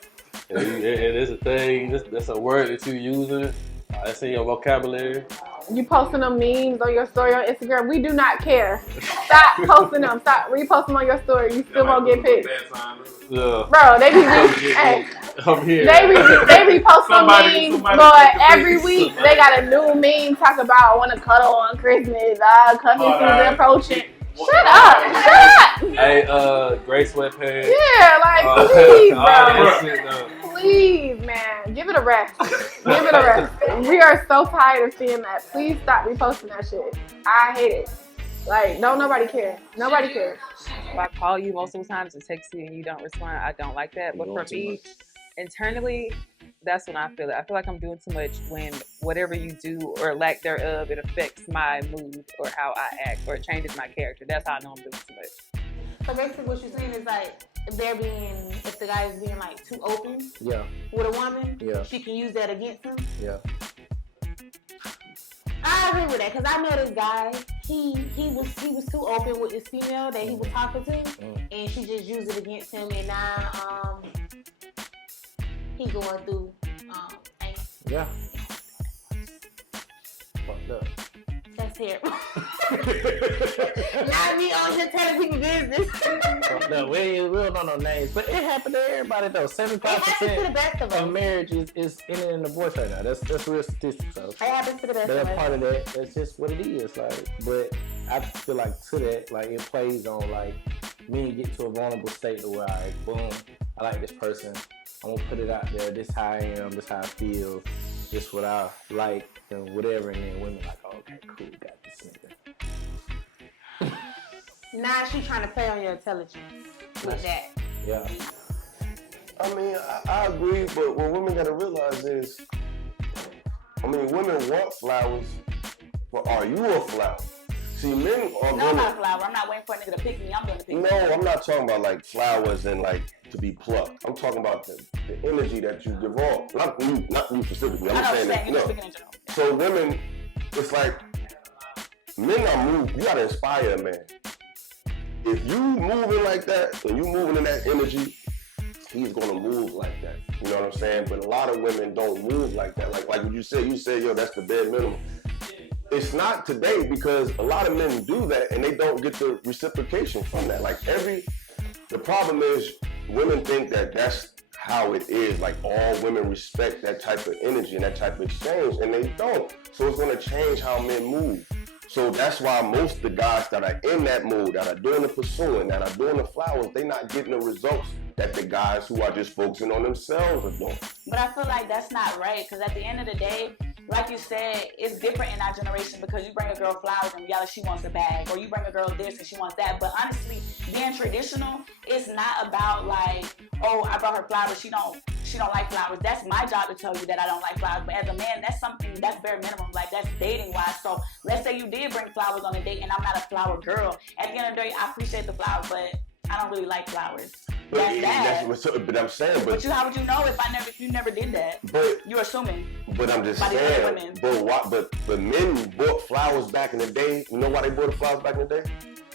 and it's a thing, that's a word that you're using, that's in your vocabulary. You posting them memes on your story on Instagram, we do not care. Stop posting them. Stop reposting on your story. You still won't get picked. Yeah. Bro, they be they repost some memes, but every week they got a new meme talk about I want to cuddle on Christmas. Cuddling season approaching. Shut up! Hey, gray sweatpants. Yeah, like please, bro. Please, man, give it a rest. Give it a rest. We are so tired of seeing that. Please stop reposting that shit. I hate it. Like, don't nobody care. Nobody cares. If I call you multiple times and text you and you don't respond, I don't like that. But for me, internally, that's when I feel it. I feel like I'm doing too much when whatever you do or lack thereof, it affects my mood or how I act or it changes my character. That's how I know I'm doing too much. So basically what you're saying is like, if the guy is being like too open with a woman, she can use that against him? Yeah. I agree with that because I know this guy. He was too open with this female that he was talking to, and she just used it against him, and now he going through anger. Yeah. Fucked up. That's terrible. Not me on here telling people business. No, we don't know no names, but it happened to everybody though. 75% of marriages is ending in divorce right now. That's real statistics. So it happens to the best of us. That's part of that. That's just what it is. Like, but I feel like to that, like it plays on like me get to a vulnerable state to where I boom, I like this person. I'm gonna put it out there. This how I am. This how I feel. This what I like and whatever. And then women like, oh, okay, cool, got this nigga. Now she's trying to play on your intelligence with that. Yeah. I mean, I agree, but what women gotta realize is, I mean, women want flowers, but are you a flower? See, men are No, I'm not a flower. I'm not waiting for a nigga to pick me. I'm gonna pick me. No, I'm not talking about like flowers and like to be plucked. I'm talking about the energy that you give off. Not you specifically. I'm saying that. No. So women, it's like men are moved. You gotta inspire a man. If you moving like that and you moving in that energy, he's gonna move like that. You know what I'm saying? But a lot of women don't move like that. Like what you said, yo, that's the bare minimum. It's not today because a lot of men do that and they don't get the reciprocation from that. Like the problem is women think that that's how it is. Like all women respect that type of energy and that type of exchange, and they don't. So it's gonna change how men move. So that's why most of the guys that are in that mode, that are doing the pursuing, that are doing the flowers, they not getting the results that the guys who are just focusing on themselves are doing. But I feel like that's not right, because at the end of the day, like you said, it's different in our generation because you bring a girl flowers and y'all, she wants a bag, or you bring a girl this and she wants that. But honestly, being traditional, it's not about like, oh, I brought her flowers, she don't like flowers. That's my job to tell you that I don't like flowers. But as a man, that's something that's bare minimum. Like, that's dating wise. So let's say you did bring flowers on a date and I'm not a flower girl. At the end of the day, I appreciate the flowers, but I don't really like flowers. That's that. But I'm saying, but how would you know if you never did that? But you're assuming. But I'm just saying. But men bought flowers back in the day. You know why they bought the flowers back in the day?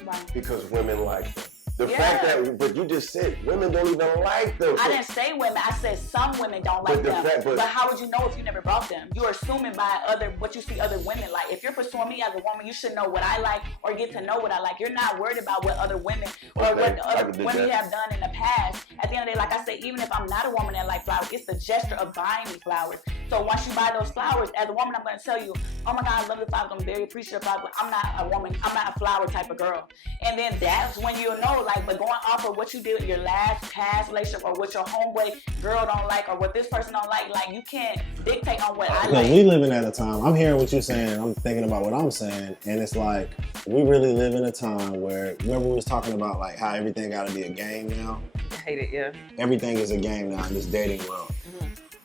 Why? Because women like them. The fact that, but you just said women don't even like them. I didn't say women. I said some women don't like them. But how would you know if you never brought them? You're assuming by what you see other women like. If you're pursuing me as a woman, you should know what I like or get to know what I like. You're not worried about what other women or what other women have done in the past. At the end of the day, like I said, even if I'm not a woman that likes flowers, it's the gesture of buying me flowers. So once you buy those flowers, as a woman, I'm going to tell you, oh my God, I love the flowers. I'm very appreciative of flowers, but I'm not a woman. I'm not a flower type of girl. And then that's when you'll know, like, but going off of what you did with your past relationship or what your homeboy girl don't like or what this person don't like you can't dictate on what I like. No, we living at a time. I'm hearing what you're saying. I'm thinking about what I'm saying. And it's like, we really live in a time where, remember we was talking about like how everything got to be a game now? I hate it, yeah. Everything is a game now in this dating world.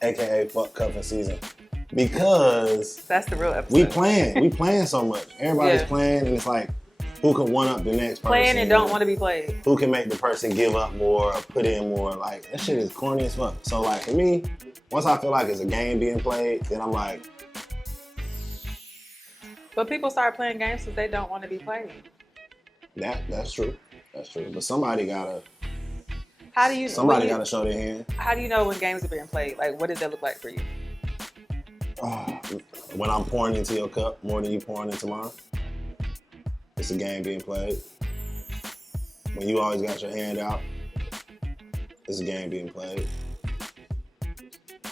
AKA fuck cuffing season. Because that's the real episode. We playing so much. Everybody's playing and it's like, who can one up the next person? Playing and don't want to be played. Who can make the person give up more or put in more? Like, that shit is corny as fuck. So like for me, once I feel like it's a game being played, then I'm like. But people start playing games because they don't want to be played. That's true. That's true. But somebody gotta. Gotta show their hand. How do you know when games are being played? Like, what does that look like for you? When I'm pouring into your cup more than you pouring into mine, it's a game being played. When you always got your hand out, it's a game being played.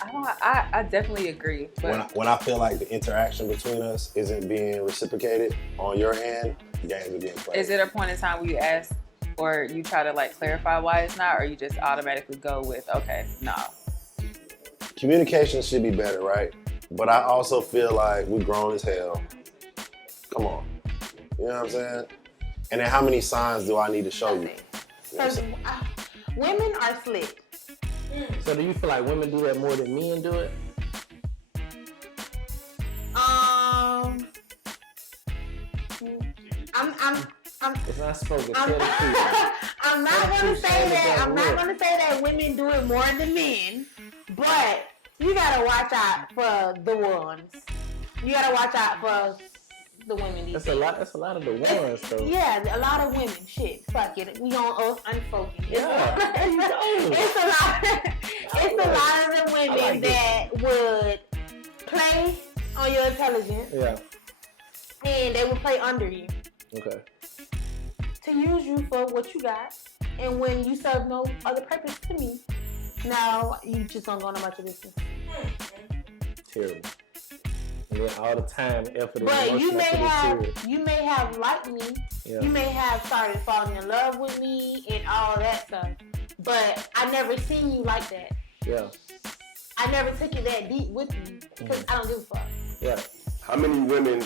I definitely agree. But when I feel like the interaction between us isn't being reciprocated on your end, games are being played. Is it a point in time where you ask or you try to like clarify why it's not, or you just automatically go with, okay, no? Communication should be better, right? But I also feel like we're grown as hell. Come on. You know what I'm saying? And then how many signs do I need to show you? Women are slick. So do you feel like women do that more than men do it? It's not spoken. I'm not gonna say that. I'm not gonna say that women do it more than men, but you gotta watch out for the ones. You gotta watch out for the women. That's a lot of the ones, though. Yeah, a lot of women. Shit, fuck it. We on Unspoken. Yeah. It's a lot of the women that would play on your intelligence. Yeah. And they would play under you. Okay. To use you for what you got, and when you serve no other purpose to me, now you just don't go on about your business. Terrible. And then all the time, effort, but and you may have liked me. Yeah. You may have started falling in love with me and all that stuff. But I never seen you like that. Yeah. I never took it that deep with you because I don't give a fuck. Yeah. How many women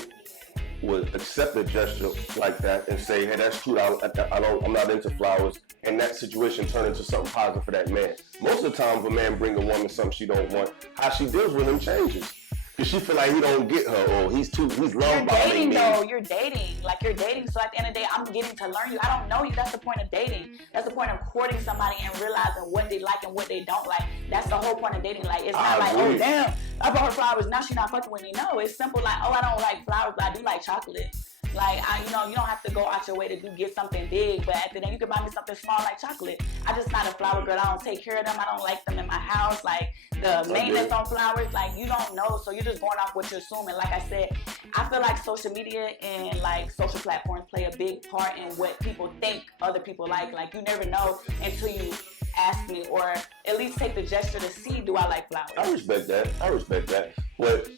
would accept a gesture like that and say, hey, that's cute, I'm not into flowers, and that situation turn into something positive for that man? Most of the time, if a man bring a woman something she don't want, how she deals with him changes. Because she feel like he don't get her, or he's loved by dating though. You're dating. Like, you're dating. So at the end of the day, I'm getting to learn you. I don't know you. That's the point of dating. That's the point of courting somebody and realizing what they like and what they don't like. That's the whole point of dating. Like, it's not like, oh damn, I bought her flowers, now she's not fucking with me. No, it's simple. Like, oh, I don't like flowers, but I do like chocolate. Like, you don't have to go out your way to get something big, but at the end, you can buy me something small like chocolate. I'm just not a flower girl. I don't take care of them. I don't like them in my house. Like, the maintenance on flowers, like, you don't know, so you're just going off what you're assuming. Like I said, I feel like social media and, like, social platforms play a big part in what people think other people like. Like, you never know until you ask me, or at least take the gesture to see, do I like flowers? I respect that. But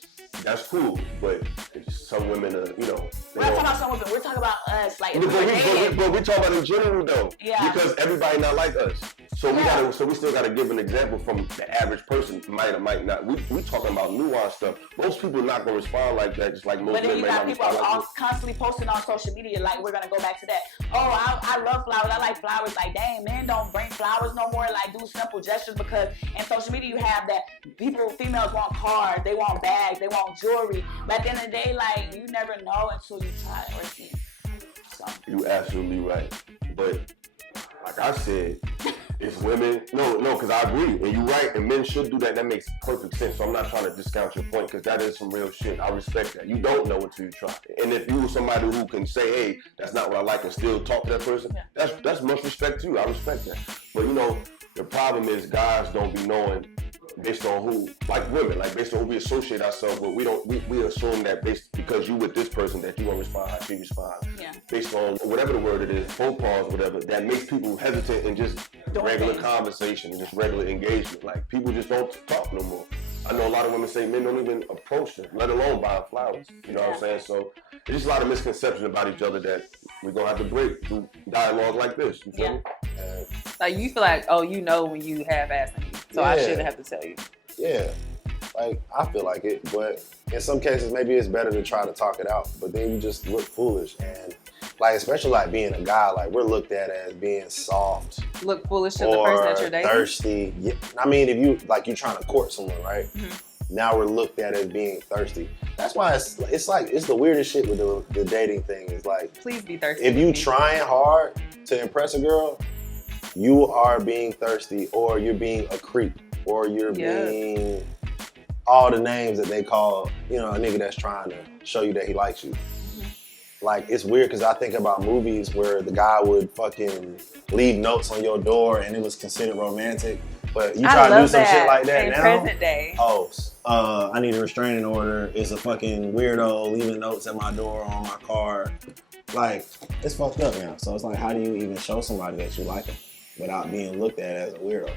that's cool. But it's some women are, you know. We're not talking about some women. We're talking about us. Like, but we talk about in general though. Yeah. Because everybody not like us. So we still gotta give an example from the average person might or might not. We talking about nuanced stuff. Most people not gonna respond like that, just like most but then men you may got not people respond like constantly posting on social media, like, we're gonna go back to that. Oh, I love flowers. I like flowers. Like, dang, men don't bring flowers no more. Like, do simple gestures, because in social media you have that females want cars, they want bags, they want jewelry. But at the end of the day, like, you never know until you try or see. So. You absolutely right. But like I said, it's women. No, because I agree, and you're right. And men should do that. That makes perfect sense. So I'm not trying to discount your point, because that is some real shit. I respect that. You don't know until you try. And if you were somebody who can say, "Hey, that's not what I like," and still talk to that person, that's much respect too. I respect that. But you know, the problem is guys don't be knowing based on who, like women, like based on who we associate ourselves with. We assume that because you with this person that you won't respond how she respond. Yeah. Based on whatever the word it is, faux pas, whatever, that makes people hesitant in just regular conversation and just regular engagement. Like people just don't talk no more. I know a lot of women say men don't even approach them, let alone buying flowers. You know what I'm saying? So there's just a lot of misconceptions about each other that we're gonna have to break through dialogue like this. You feel me? Like you feel like, oh, you know when you have ass on you, so I shouldn't have to tell you. Yeah, like I feel like it, but in some cases maybe it's better to try to talk it out. But then you just look foolish, and like especially like being a guy, like we're looked at as being soft. Look foolish to the person that you're dating. Thirsty. Yeah. I mean, if you like you're trying to court someone, right? Mm-hmm. Now we're looked at as being thirsty. That's why it's like it's the weirdest shit with the dating thing. Is like, please be thirsty. If you trying hard to impress a girl, you are being thirsty, or you're being a creep, or you're being all the names that they call, you know, a nigga that's trying to show you that he likes you. Mm-hmm. Like, it's weird because I think about movies where the guy would fucking leave notes on your door and it was considered romantic. But you try to do some shit like that in now. Present day. Oh, I need a restraining order. It's a fucking weirdo leaving notes at my door on my car. Like, it's fucked up now. So it's like, how do you even show somebody that you like them without being looked at as a weirdo?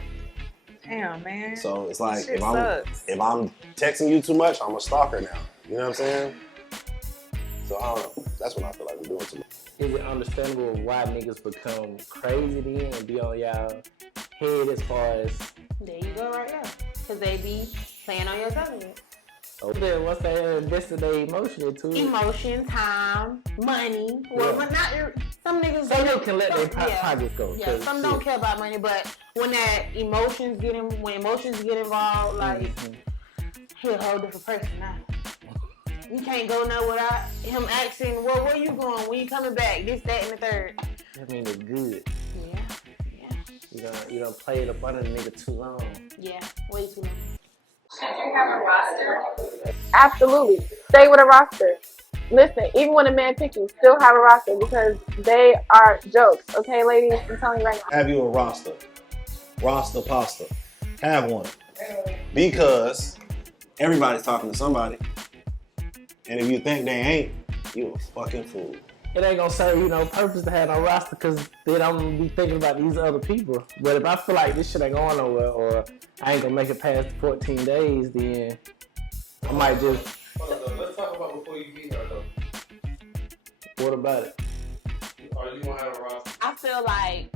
Damn, man. So it's like, if I'm texting you too much, I'm a stalker now. You know what I'm saying? So I don't know. That's what I feel like we're doing too much. Is it understandable why niggas become crazy then and be on y'all head as far as... There you go right now. Because they be playing on your tongue. Oh, then once they invested their emotion into it. Emotion, time, money. Well, but not some niggas. Some niggas can let their pockets go. Yeah, some don't care about money, but when emotions get involved, like he a whole different person now. You can't go nowhere without him asking, "Well, where you going? When you coming back?" This, that, and the third. I mean, it's good. Yeah. You don't play it up under the nigga too long. Yeah, way too long. Should you have a roster? Absolutely. Stay with a roster. Listen, even when a man pick you, still have a roster because they are jokes. Okay, ladies? I'm telling you right now. Have you a roster? Roster pasta. Have one. Because everybody's talking to somebody. And if you think they ain't, you a fucking fool. It ain't gonna serve you no purpose to have no roster because then I'm gonna be thinking about these other people. But if I feel like this shit ain't going nowhere or I ain't gonna make it past 14 days, then I might just... Let's talk about before you meet her though. What about it? Are you gonna have a roster? I feel like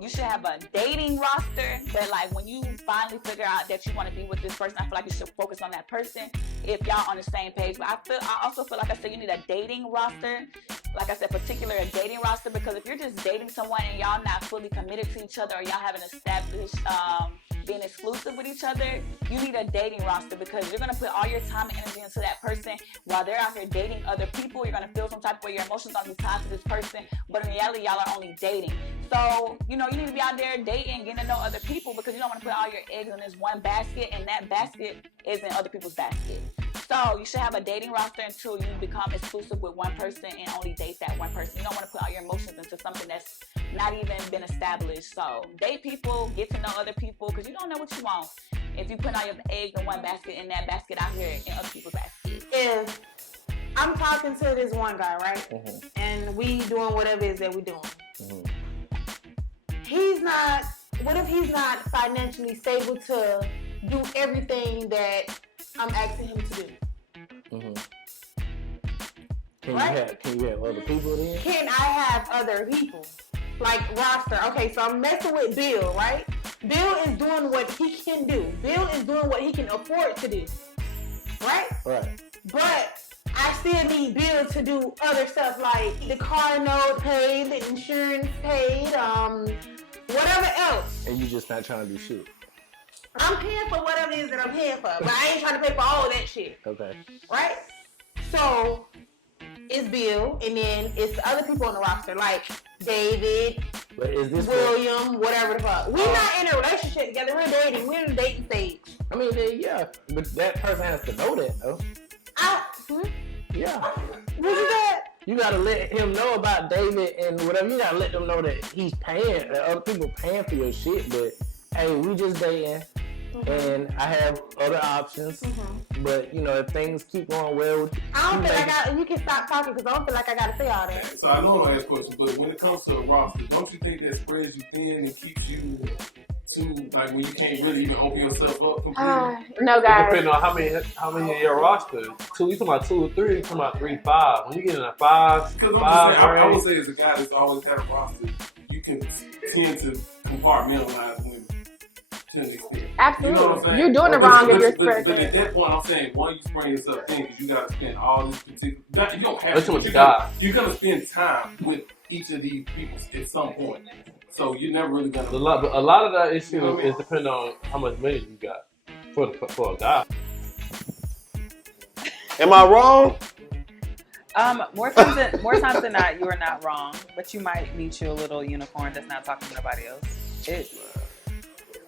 you should have a dating roster, but like when you finally figure out that you want to be with this person, I feel like you should focus on that person if y'all on the same page. But I also feel like I said you need a dating roster. Like I said, particular a dating roster, because if you're just dating someone and y'all not fully committed to each other or y'all haven't established being exclusive with each other, you need a dating roster because you're going to put all your time and energy into that person while they're out here dating other people. You're going to feel some type of way. Your emotions are going to be tied to this person, but in reality, y'all are only dating. So, you know, you need to be out there dating, getting to know other people because you don't want to put all your eggs in this one basket, and that basket is in other people's basket. So you should have a dating roster until you become exclusive with one person and only date that one person. You don't want to put all your emotions into something that's not even been established. So date people, get to know other people, because you don't know what you want if you put all your eggs in one basket and that basket out here in other people's basket. If I'm talking to this one guy, right? Mm-hmm. And we doing whatever it is that we doing. Mm-hmm. What if he's not financially stable to do everything that I'm asking him to do? Mm-hmm. Can right? you have other people then? Can I have other people? Like roster. Okay, so I'm messing with Bill, right? Bill is doing what he can do. Bill is doing what he can afford to do. Right? Right. But I still need Bill to do other stuff like the car note paid, the insurance paid, whatever else. And you just not trying to do shit. I'm paying for whatever it is that I'm paying for, but I ain't trying to pay for all of that shit. Okay. Right? So it's Bill, and then it's the other people on the roster, like David, But is this William, whatever the fuck. We're not in a relationship together. We're dating. We're in the dating stage. I mean, yeah, but that person has to know that, though. Yeah. What is that? You gotta let him know about David and whatever. You gotta let them know that he's paying, that other people paying for your shit. But hey, we just dating, and I have other options. But you know, if things keep going well, I don't feel like you can stop talking because I don't feel like I gotta say all that. So I know I don't ask questions, but when it comes to a roster, don't you think that spreads you thin and keeps you too, like when you can't really even open yourself up completely? No, guys. Depending on how many in your roster. You talking about 2 or 3? You talking about 3, 5? When you get in a 5, Because I would say as a guy that's always had a roster, you can tend to compartmentalize women to an extent. Absolutely. You know what I'm saying? You're doing it wrong if you're spread But thin. at that point, I'm saying, one, you spread yourself thin because you got to spend all this particular. You don't have That's to. what But God. you're going to spend time with each of these people at some point. So you're never really going to. A lot of that issue is depending on how much money you got for a guy. Am I wrong? More times than not, you are not wrong, but you might meet you a little unicorn that's not talking to nobody else.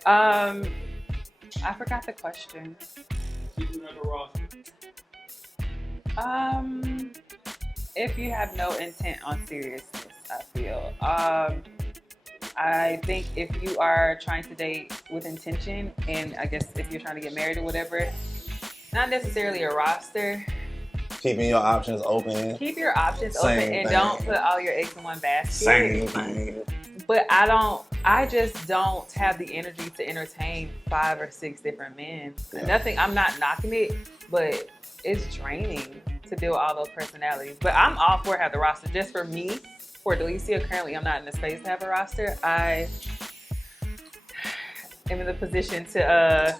I forgot the question. If you have no intent on seriousness, I feel. I think if you are trying to date with intention, and I guess if you're trying to get married or whatever, not necessarily a roster. Keeping your options open. Keep your options open and don't put all your eggs in one basket. Same thing. But I just don't have the energy to entertain 5 or 6 different men. Nothing, I'm not knocking it, but it's draining to deal with all those personalities. But I'm all for having the roster. Just for me, for Delicia, currently I'm not in the space to have a roster. I am in the position to,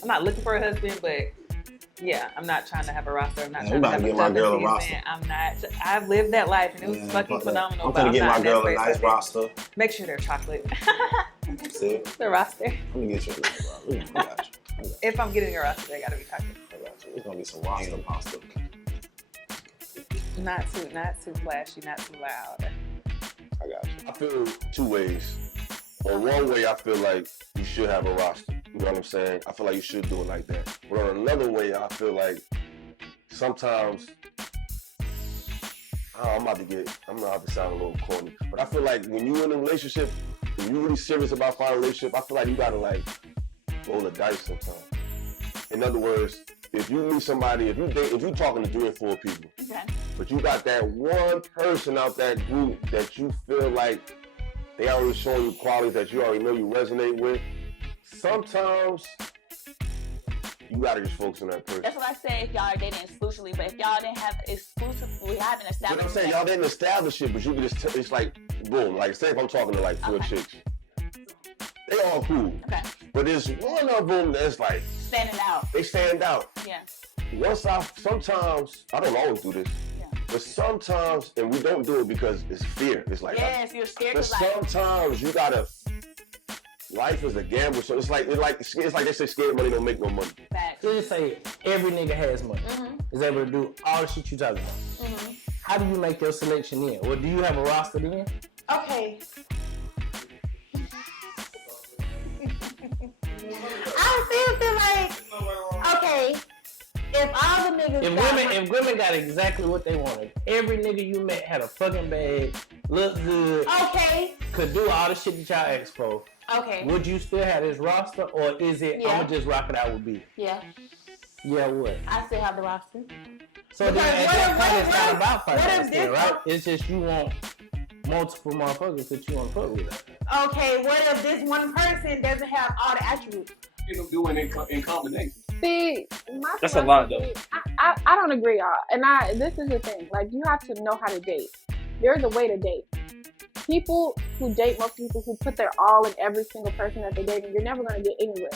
I'm not looking for a husband, but yeah, I'm not trying to have a roster. I'm not trying to have get my girl a roster. I'm not. I've lived that life and it was fucking phenomenal. I'm gonna get my girl a nice roster. Make sure they're chocolate. See? The roster. I'm gonna get you a roster. I got you. If I'm getting a roster, they gotta be chocolate. I got you. It's gonna be some roster pasta. Not too flashy, not too loud. I got you. I feel 2 ways. On one way, I feel like you should have a roster. You know what I'm saying? I feel like you should do it like that. But on another way, I feel like sometimes, I'm gonna have to sound a little corny, but I feel like when you're in a relationship, when you're really serious about finding a relationship, I feel like you gotta like roll the dice sometimes. In other words, if you meet somebody, if you're talking to 3 or 4 people, but you got that one person out that group that you feel like they already showing you qualities that you already know you resonate with, sometimes you gotta just focus on that person. That's what I say if y'all are dating exclusively, but if y'all didn't have we haven't established. But I'm saying y'all didn't establish it, but you can just, it's like, boom, like say if I'm talking to like 4 chicks, they all cool. Okay. But there's one of them that's like, standing out. They stand out. Yeah. Sometimes, I don't always do this, but sometimes, and we don't do it because it's fear. It's like, yes, you're scared. But sometimes you gotta, life is a gamble, so it's like they say scared money don't make no money. So just say every nigga has money. Is able to do all the shit you talking about. How do you make your selection in? Well, do you have a roster then? Okay. I still feel like, okay, if all the niggas if women got exactly what they wanted, every nigga you met had a fucking bag, looked good, could do all the shit that y'all asked for. Okay. Would you still have this roster, or is it I'ma just rock it out with B? Yeah. Yeah, what? I still have the roster. So then at that point, it's not about financial, right? It's just you want multiple motherfuckers that you want to fuck with. Okay, what if this one person doesn't have all the attributes? You know, doing it in combination. See, That's a lot though. I don't agree, y'all. And this is the thing. Like, you have to know how to date. There's a way to date. People who date most people who put their all in every single person that they're dating, you're never going to get anywhere.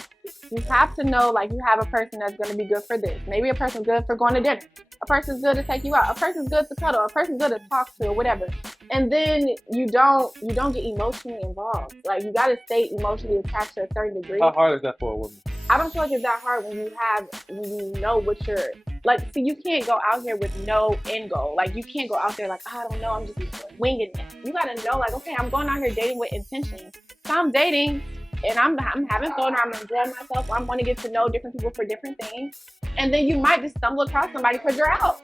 You have to know, like, you have a person that's going to be good for this. Maybe a person's good for going to dinner. A person's good to take you out. A person's good to cuddle. A person's good to talk to or whatever. And then you don't get emotionally involved. Like, you got to stay emotionally attached to a certain degree. How hard is that for a woman? I don't feel like it's that hard when you know what you're, like, see, you can't go out here with no end goal. Like, you can't go out there like, I don't know, I'm just winging it. You gotta know, like, okay, I'm going out here dating with intention. So I'm dating, and I'm having fun, or I'm enjoying myself, or I'm going to get to know different people for different things. And then you might just stumble across somebody because you're out.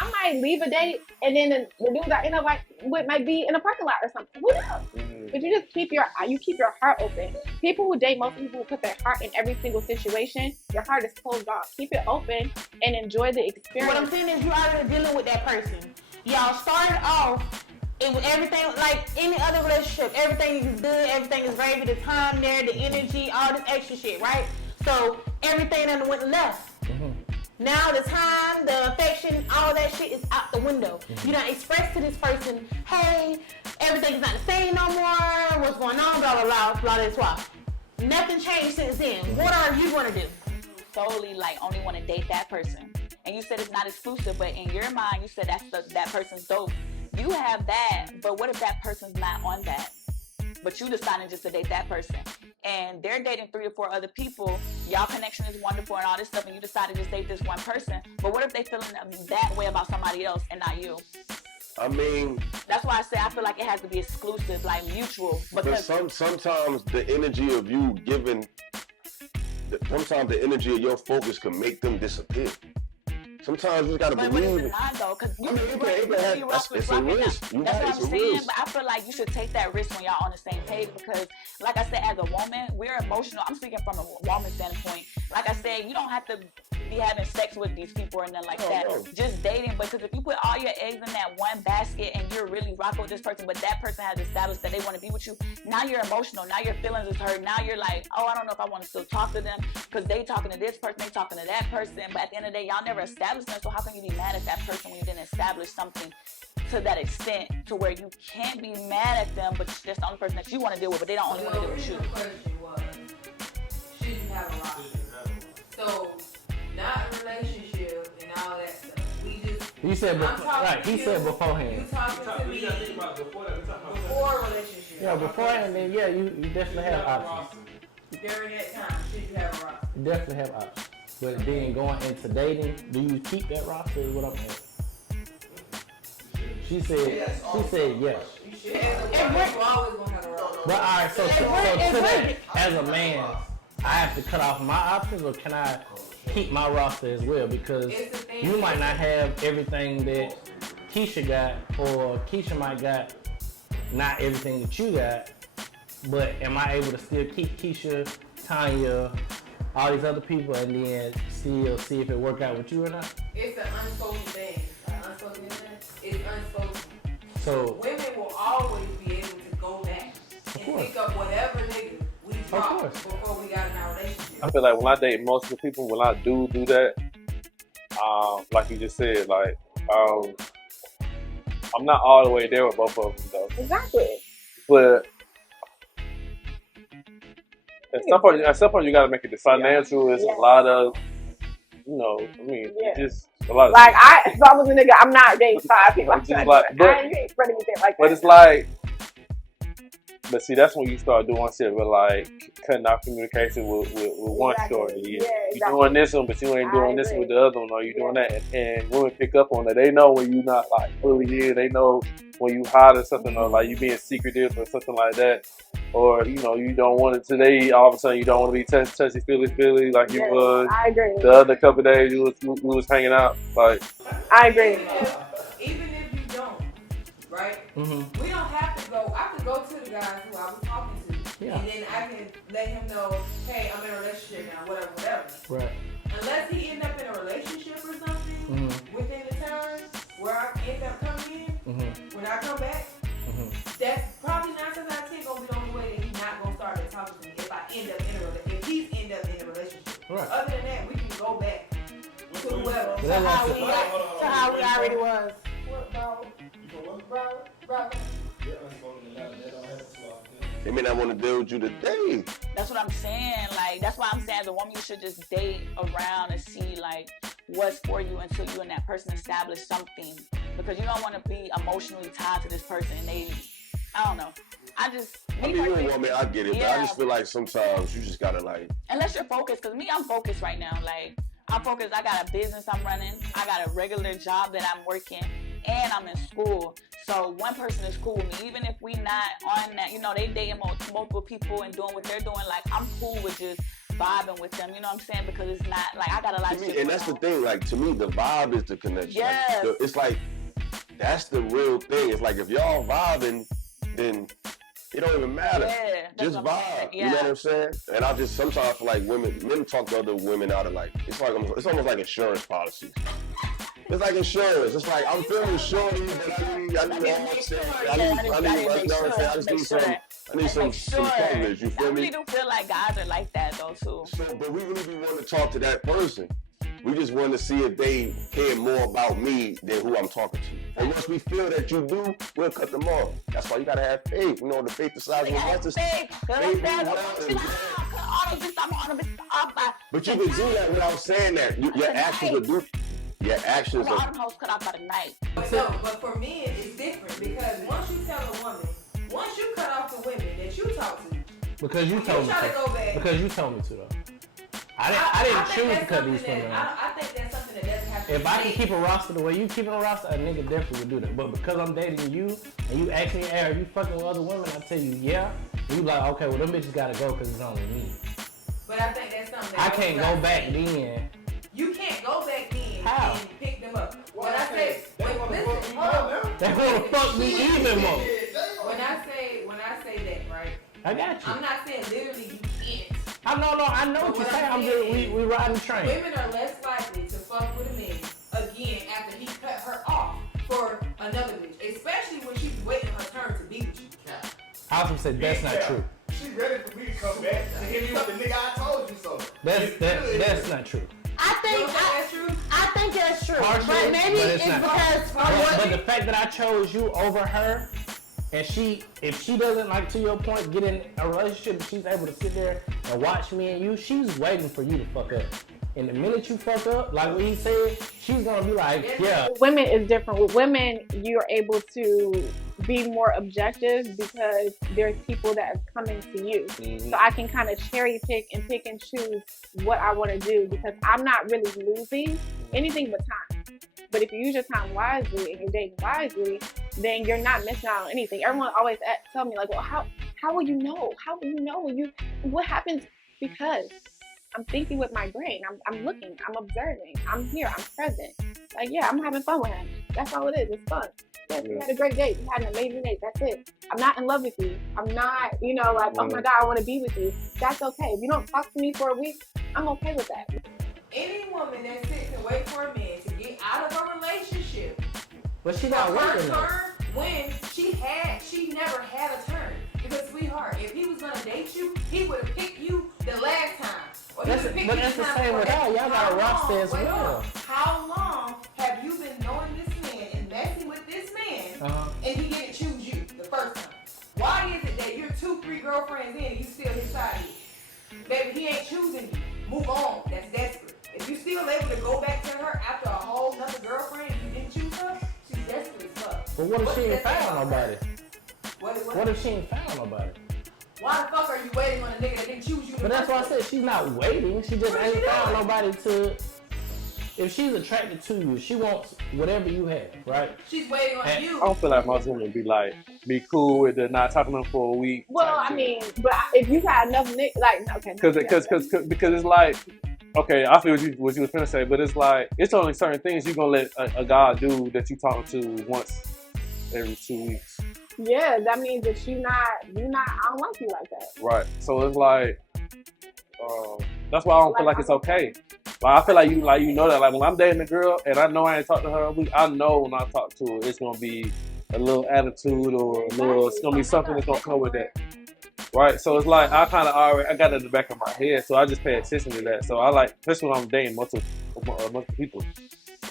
I might leave a date, and then the dudes I end up with might be in a parking lot or something. Who knows? But you just keep your heart open. People who date, most people who put their heart in every single situation, your heart is closed off. Keep it open and enjoy the experience. What I'm saying is, you already dealing with that person. Y'all started off. It was everything, like any other relationship, everything is good, everything is gravy, the time there, the energy, all this extra shit, right? So everything that went left. Now the time, the affection, all that shit is out the window. You don't express to this person, hey, everything's not the same no more, what's going on, blah, blah, blah, blah, blah, blah. Nothing changed since then. What are you gonna do? Solely, like, only want to date that person. And you said it's not exclusive, but in your mind, you said that person's dope. You have that, but what if that person's not on that? But you decided just to date that person. And they're dating 3 or 4 other people. Y'all connection is wonderful and all this stuff, and you decided to just date this one person. But what if they feeling that way about somebody else and not you? I mean, that's why I say I feel like it has to be exclusive, like mutual. Because sometimes the energy of you giving, sometimes the energy of your focus can make them disappear. Sometimes you gotta believe it. Though, cause you it's a risk. That's what I'm saying. But I feel like you should take that risk when y'all on the same page, because, like I said, as a woman, we're emotional. I'm speaking from a woman standpoint. Like I said, you don't have to be having sex with these people or nothing like that. No. Just dating. Because if you put all your eggs in that one basket and you're really rocking with this person, but that person has established that they want to be with you, now you're emotional. Now your feelings is hurt. Now you're like, oh, I don't know if I want to still talk to them because they talking to this person, they talking to that person. But at the end of the day, y'all never established them. So how can you be mad at that person when you didn't establish something to that extent to where you can't be mad at them, but that's the only person that you want to deal with, but they don't only want to deal with you. The question was, should you have a roster? So, not a relationship and all that stuff. We just. He said right. He said beforehand. You talking to me before a relationship. Yeah, beforehand, then yeah, you definitely have options. During that time, should you have a roster? You definitely have options. But then going into dating, do you keep that roster? Is what I'm asking. She said yes. You should. You always gonna have a roster. But all right, so today, as a man, I have to cut off my options, or can I keep my roster as well? Because you might not have everything that Keisha got, or Keisha might got not everything that you got. But am I able to still keep Keisha, Tanya, all these other people, and then still see if it work out with you or not? It's an unspoken thing. It's unspoken. So women will always be able to go back and pick up whatever nigga we dropped before we got in our relationship. I feel like when I date most of the people, when I do that, like you just said, like I'm not all the way there with both of them though. Exactly. But at some point you gotta make a decision. Financial is a lot of, just a lot of. Like if I was a nigga, I'm not dating 5 people. You ain't spreading anything like that. But it's like, but see, that's when you start doing shit with like cutting off communication with one shorty. Yeah, you doing this one, but you ain't doing this with the other one, or you doing that, and women pick up on it. They know when you not like fully in. They know when you hiding something, or like you being secretive or something like that. Or, you don't want it today, all of a sudden you don't want to be touchy feely like you was. I agree. The other couple of days we was hanging out. Like, I agree. Even if you don't, right? Mm-hmm. We don't have to go. I could go to the guys who I was talking to. Yeah. And then I can let him know, hey, I'm in a relationship now, whatever. Right. Unless he end up in a relationship or something within the time where I end up coming in, when I come back, that's probably 9 times out of 10 gonna be the only way that he's not gonna start to talk to me if I end up in a relationship. If he's end up in a relationship. Right. Other than that, we can go back until we whoever. To how we already was. Bro. They may not want to deal with you today. That's what I'm saying. Like, that's why I'm saying as a woman, you should just date around and see, like, what's for you until you and that person establish something. Because you don't want to be emotionally tied to this person. And I don't know. I mean, you're a woman, I get it, yeah. but I just feel like sometimes you just gotta like. Unless you're focused, because me, I'm focused right now. Like, I'm focused. I got a business I'm running. I got a regular job that I'm working, and I'm in school. So one person is cool with me, even if we not on that. You know, they dating multiple people and doing what they're doing. Like, I'm cool with just vibing with them. You know what I'm saying? Because it's not like I got a lot of shit. And that's the thing. Like, to me, the vibe is the connection. Yes. Like, it's like that's the real thing. It's like if y'all vibing, then it don't even matter. Yeah, just vibe. Yeah. You know what I'm saying? And I just sometimes feel like men talk to other women out of like it's almost like insurance policies. It's like insurance. It's like I'm feeling shorty, but I need some coverage. You feel me? I really do feel like guys are like that though too. So, but we really be wanting to talk to that person. We just want to see if they care more about me than who I'm talking to. And once we feel that you do, we'll cut them off. That's why you gotta have faith. You know, the faith the size of a mustard seed. But you can do that without saying that. Your actions will do. Your actions are. Cut off by the night. But for men, it's different because once you tell a woman, once you cut off the women that you talk to, because you told me to. Because you told me to though. I didn't choose to cut these women off. I think that's something that doesn't have to. If I can keep a roster the way you keep a roster, a nigga definitely would do that. But because I'm dating you and you ask me, hey, are you fucking with other women? I tell you, yeah. And you like, okay, well them bitches gotta go because it's only me. But I think that's something that I can't go back then. You can't go back then and pick them up. When I say, they wanna fuck me even more. When I say that, right? I got you. I'm not saying literally you can't. I know what you're saying. I'm just we riding the train. Women are less likely to fuck with a man again after he cut her off for another bitch, especially when she's waiting her turn to be with you. I was gonna say that's not true. She's ready for me to come back to hit me with the nigga I told you so. That's not true. I think that's true. Partially, but maybe it's because but the fact that I chose you over her, and if she doesn't, like to your point, get in a relationship, she's able to sit there and watch me and you, she's waiting for you to fuck up. And the minute you fuck up, like what he said, she's gonna be like, yeah. Women is different. With women, you're able to be more objective because there's people that are coming to you. Mm-hmm. So I can kind of cherry pick and choose what I want to do because I'm not really losing anything but time. But if you use your time wisely and you're dating wisely, then you're not missing out on anything. Everyone always tell me like, well, how will you know? How will you know? What happens? Because I'm thinking with my brain. I'm looking. I'm observing. I'm here. I'm present. Like, yeah, I'm having fun with him. That's all it is. It's fun. Yes, we had a great date. We had an amazing date. That's it. I'm not in love with you. I'm not, like, oh my God, I want to be with you. That's okay. If you don't talk to me for a week, I'm okay with that. Any woman that sits and waits for a man to get out of a relationship, but she got waiting when she never had a turn. Because, sweetheart, if he was gonna date you, he would have picked you the last time. But that's the same with her. Y'all got a roster as well. How long have you been knowing this man and messing with this man, and he didn't choose you the first time? Why is it that you're 2-3 girlfriends in and you still his side? Baby, he ain't choosing you. Move on. That's desperate. If you still able to go back to her after a whole nother girlfriend and you didn't choose her, she's desperate as fuck. But what if she ain't found nobody? What if she ain't found nobody? Why the fuck are you waiting on a nigga that didn't choose you? But that's why I said she's not waiting. She just ain't found nobody to. If she's attracted to you, she wants whatever you have, right? She's waiting on you. I don't feel like most women be cool with the not talking to them for a week. Well, I mean, but if you got enough niggas, like, okay. Because it's like, okay, I feel what you was gonna say, but it's like it's only certain things you gonna let a guy do that you talking to once every 2 weeks. Yeah, that means that you're not. I don't like you like that. Right. So it's like, that's why I don't feel like it's okay. Like, I feel like you know that. Like when I'm dating a girl and I know I ain't talked to her a week, I know when I talk to her, it's gonna be a little attitude or it's gonna be something that's gonna come with that. Right. So it's like I got it in the back of my head, so I just pay attention to that. So I like, especially when I'm dating multiple amongst people.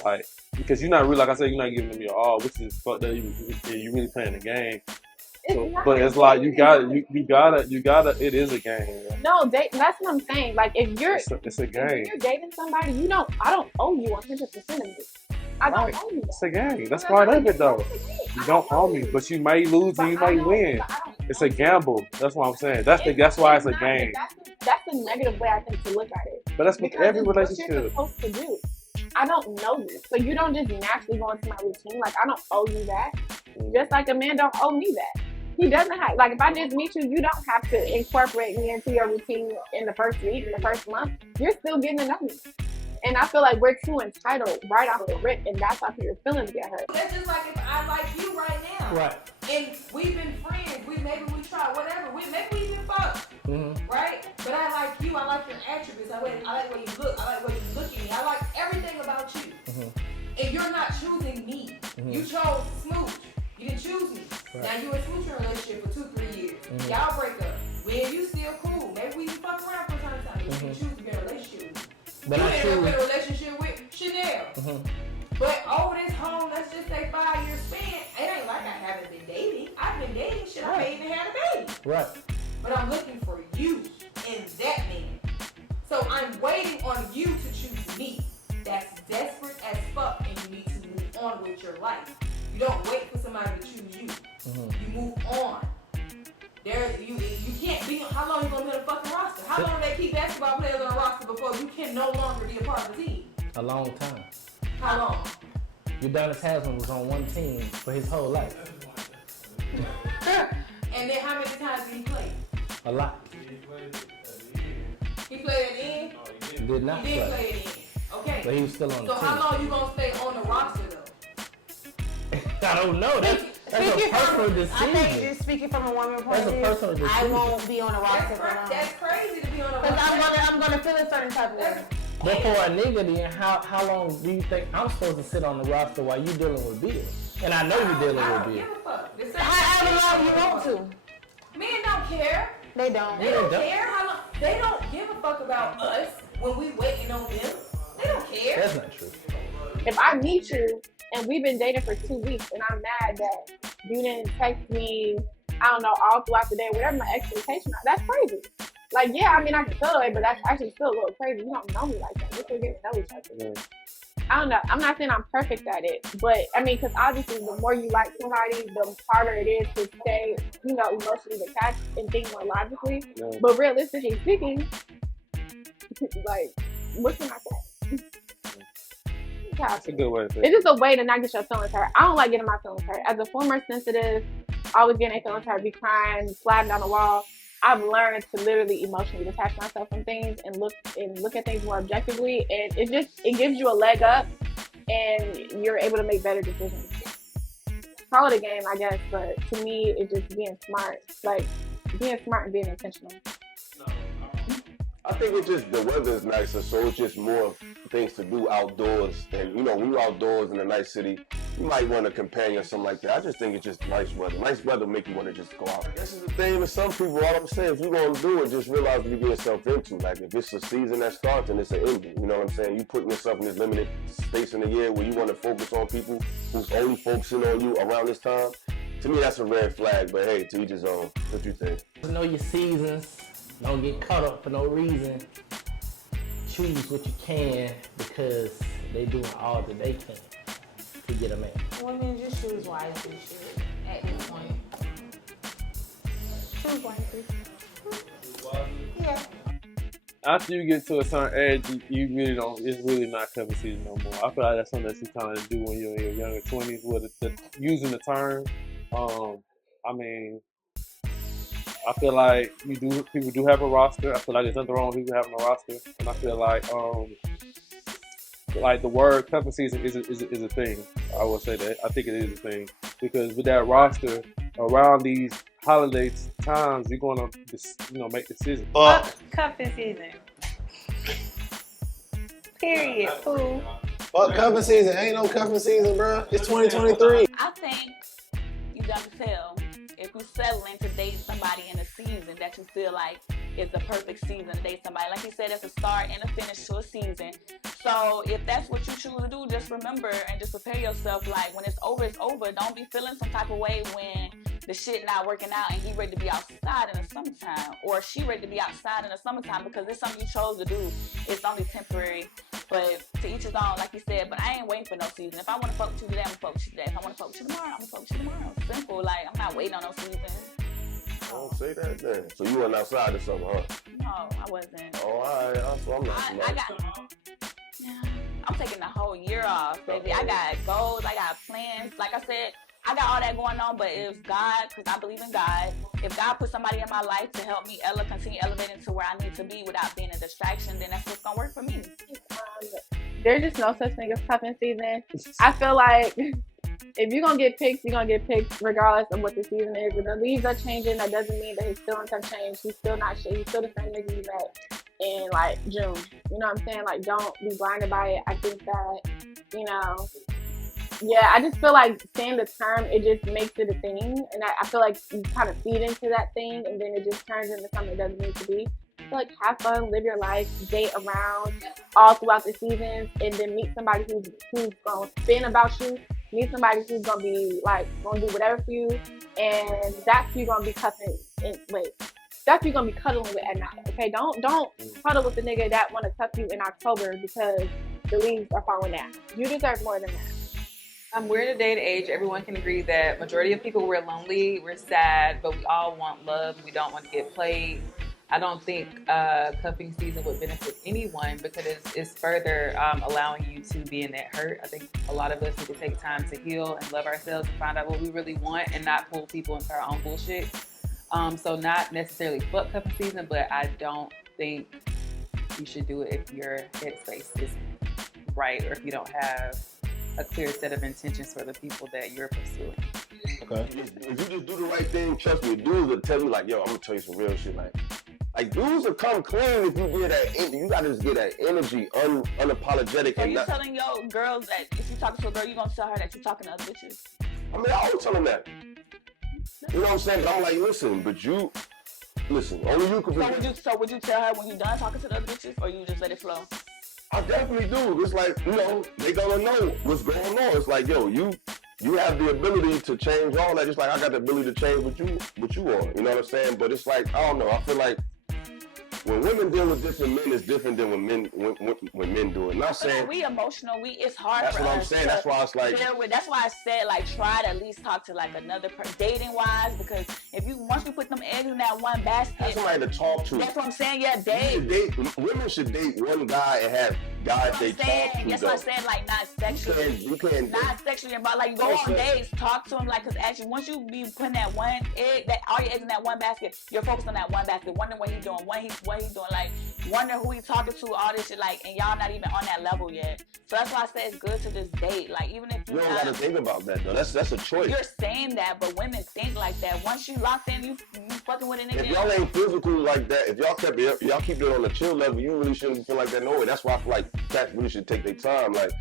Like, because you're not really, like I said, you're not giving them your all, which is fucked up. You really playing the game. So, but it's like you gotta. It is a game. No, that's what I'm saying. Like if you're, it's a game. If you're dating somebody, I don't owe you 100% of it. I don't owe you that. It's a game. That's part of it, though. You don't owe me, but you may lose and you may win. It's a gamble. That's what I'm saying. That's why it's a game. That's a negative way I think to look at it. But that's with every relationship. What you're supposed to do. I don't know you, so you don't just naturally go into my routine. Like I don't owe you that. Just like a man don't owe me that. He doesn't have, like if I just meet you, you don't have to incorporate me into your routine in the first week, in the first month. You're still getting to know me. And I feel like we're too entitled right off the rip, and that's how your feelings get hurt. That's just like if I like you right now. Right. And we've been friends. Maybe we try whatever. Maybe we even fuck. Right? But I like you. I like your attributes. I like the way you look. I like the way you look at me. I like everything about you. And you're not choosing me. You chose Smooch. You didn't choose me. Right. Now you in a smooching relationship for 2-3 years. Y'all break up. When you still cool. Maybe we even fuck around from time to time. You choose to be in a relationship with me. But you ended up in a relationship with Chanel. But over this whole, let's just say 5 year span, it ain't like I haven't been dating. I've been dating shit. I may even had a baby. Right. But I'm looking for you in that man. So I'm waiting on you to choose me. That's desperate as fuck, and you need to move on with your life. You don't wait for somebody to choose you. You move on. You can't be. How long you gonna be on a fucking roster? How long do they keep basketball players on a roster before you can no longer be a part of the team? A long time. How long? Udonis Haslam was on one team for his whole life. And then how many times did he play? A lot. He played at the end? Did not He did play at the end. Okay. But he was still on the So team. how long you gonna stay on the roster though? I don't know. That's a personal decision. I think just speaking from a woman point of view, personal decision. I won't be on a roster for long. That's crazy to be on a roster. Because I'm gonna feel a certain type of way. But for a nigga, then how long do you think I'm supposed to sit on the roster while you dealing with Bill? And I know you're dealing with Bill. However long you want to. Men don't care. They don't. They don't care how long. They don't give a fuck about us when we waiting on them. They don't care. That's not true. If I meet you and we've been dating for 2 weeks and I'm mad that you didn't text me, I don't know, all throughout the day, whatever my expectation are, that's crazy. Like, yeah, I mean, I can feel the way, but that's actually still a little crazy. You don't know me like that. We're still getting to know each other. I don't know. I'm not saying I'm perfect at it, but I mean, because obviously the more you like somebody, the harder it is to stay, emotionally attached and think more logically. Yeah. But realistically speaking, like, what can I say? That's a good way to say it. It's just a way to not get your feelings hurt. I don't like getting my feelings hurt. As a former sensitive, always getting their feelings hurt, be crying, sliding down the wall, I've learned to literally emotionally detach myself from things and look at things more objectively, and it gives you a leg up, and you're able to make better decisions. Call it a game, I guess, but to me, it's just being smart, and being intentional. I think it's just the weather's nicer, so it's just more things to do outdoors. And when you're outdoors in a nice city, you might want a companion or something like that. I just think it's just nice weather. Nice weather make you want to just go out. This is the thing with some people. All I'm saying, if you're gonna do it, just realize what you get yourself into. Like if it's a season that starts and it's an ending, you know what I'm saying? You putting yourself in this limited space in the year where you want to focus on people who's only focusing on you around this time. To me, that's a red flag. But hey, to each his own. What you think? Know your seasons. Don't get caught up for no reason. Choose what you can because they doing all that they can to get a man. Women, just choose wisely, shit, at this point. Choose wisely. Yeah. After you get to a certain age, you really don't. It's really not cuffing season no more. I feel like that's something that you're trying to do when you're in your younger 20s. With using the term, I mean. I feel like people do have a roster. I feel like there's nothing wrong with people having a roster, and I feel like the word cuffing season is a thing. I will say that. I think it is a thing because with that roster around these holiday times, you're gonna make decisions. Fuck cuffing season. Period. Fool. Fuck cuffing season. Ain't no cuffing season, bro. It's 2023. I think you gotta tell if you're settling to date somebody in a season that you feel like is the perfect season to date somebody. Like you said, it's a start and a finish to a season. So if that's what you choose to do, just remember and just prepare yourself. Like when it's over, it's over. Don't be feeling some type of way when the shit not working out and he ready to be outside in the summertime, or she ready to be outside in the summertime, because it's something you chose to do. It's only temporary. But to each his own, like you said. But I ain't waiting for no season. If I want to fuck with you today, I'm gonna fuck with you today. If I want to fuck with you tomorrow, I'm gonna fuck with you tomorrow. Simple. Like, I'm not waiting on no season. Don't say that then. So you went outside or something, huh? No, I wasn't. Oh, all right. So I'm not. I'm taking the whole year off, baby. I got goals. I got plans. Like I said, I got all that going on. But if God, because I believe in God, if God put somebody in my life to help me continue elevating to where I need to be without being a distraction, then that's what's gonna work for me. There's just no such thing as cuffing season. I feel like if you're gonna get picked, you're gonna get picked regardless of what the season is. If the leaves are changing, that doesn't mean that his feelings have changed. He's still not shit. He's still the same nigga you met in like June. You know what I'm saying? Like, don't be blinded by it. I think that, you know, yeah, I just feel like saying the term, it just makes it a thing. And I feel like you kind of feed into that thing and then it just turns into something it doesn't need to be. So like, have fun, live your life, date around all throughout the seasons, and then meet somebody who's gonna spin about you. Meet somebody who's gonna be like gonna do whatever for you, and that's who you're gonna be cuffing. That's who you're gonna be cuddling with at night. Okay, don't cuddle with the nigga that wanna cuff you in October because the leaves are falling down. You deserve more than that. We're in a day and age, everyone can agree that majority of people, we're lonely, we're sad, but we all want love. We don't want to get played. I don't think cuffing season would benefit anyone because it's further allowing you to be in that hurt. I think a lot of us need to take time to heal and love ourselves and find out what we really want and not pull people into our own bullshit. So not necessarily fuck cuffing season, but I don't think you should do it if your headspace isn't right or if you don't have a clear set of intentions for the people that you're pursuing. Okay. If you just do the right thing, trust me, dudes will tell you like, yo, I'm gonna tell you some real shit. Like dudes will come clean if you get that. You gotta just get that energy, unapologetic. So you telling your girls that if you talk to a girl, you gonna tell her that you're talking to other bitches? I mean, I always tell them that. You know what I'm saying? But I'm like, listen, only you can. So would you tell her when you're done talking to the other bitches, or you just let it flow? I definitely do. It's like, you know, they gonna know what's going on. It's like, yo, you have the ability to change all that. Just like I got the ability to change what you are. You know what I'm saying? But it's like, I don't know. I feel like when women deal with different men, it's different than when men do it. Not saying we emotional. It's hard. That's for what us I'm saying. That's why it's like. That's why I said like try to at least talk to like another dating wise, because if you once you put them eggs in that one basket, that's somebody to talk to. That's what I'm saying. Yeah, date. Women should date one guy and have guys they talk to. That's what I'm saying. Like not sexually. You can't. Not sexually, but like go on dates, talk to him. Like, cause actually once you be putting that one egg, that all your eggs in that one basket, you're focused on that one basket, wondering what he's doing, what he's doing, like wonder who he's talking to, all this shit, like, and y'all not even on that level yet. So that's why I say it's good to just date. Like even if you don't gotta think about that though. That's a choice. You're saying that, but women think like that. Once you locked in, you fucking with a nigga. If y'all ain't physical like that, if y'all keep it on a chill level, you really shouldn't feel like that no way. That's why I feel like cats really should take their time. Like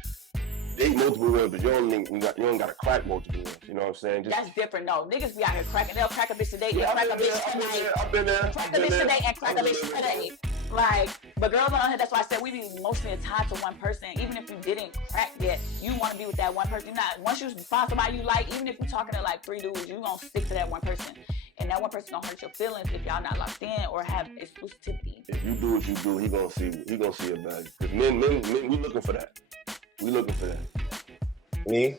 date multiple women, but you don't gotta crack multiple women. You know what I'm saying? That's different though. Niggas be out here cracking. They'll crack a bitch today, they'll crack a bitch tonight. I've been there. Crack a bitch today and crack a bitch today. Like, but girls on here, that's why I said we be mostly tied to one person. Even if you didn't crack yet, you want to be with that one person. Once you find somebody you like, even if you're talking to like 3 dudes, you gonna stick to that one person. And that one person gonna hurt your feelings if y'all not locked in or have exclusivity. If you do what you do, he gonna see a bag. Cause men, we looking for that. We looking for that. Me,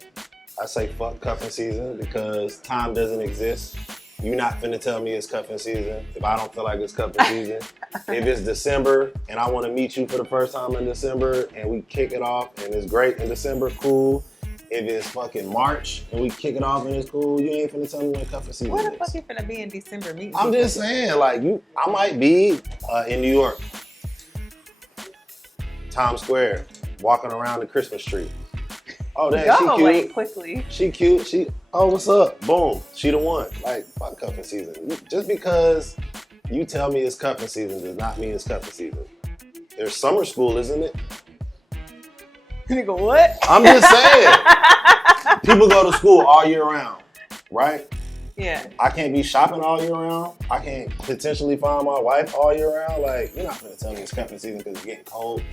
I say fuck cuffing season because time doesn't exist. You're not finna tell me it's cuffing season if I don't feel like it's cuffing season. If it's December and I want to meet you for the first time in December and we kick it off and it's great in December, cool. If it's fucking March and we kick it off and it's cool, you ain't finna tell me when cuffing season is. Where the fuck you finna be in December meeting? I'm just saying, like, I might be in New York, Times Square, walking around the Christmas tree. Oh, damn, she cute. Away quickly. She cute. Oh, what's up? Boom. She the one. Like, fuck cuffing season. Just because you tell me it's cuffing season does not mean it's cuffing season. There's summer school, isn't it? Nigga, what? I'm just saying. People go to school all year round, right? Yeah. I can't be shopping all year round. I can't potentially find my wife all year round. Like, you're not gonna tell me it's cuffing season because it's getting cold.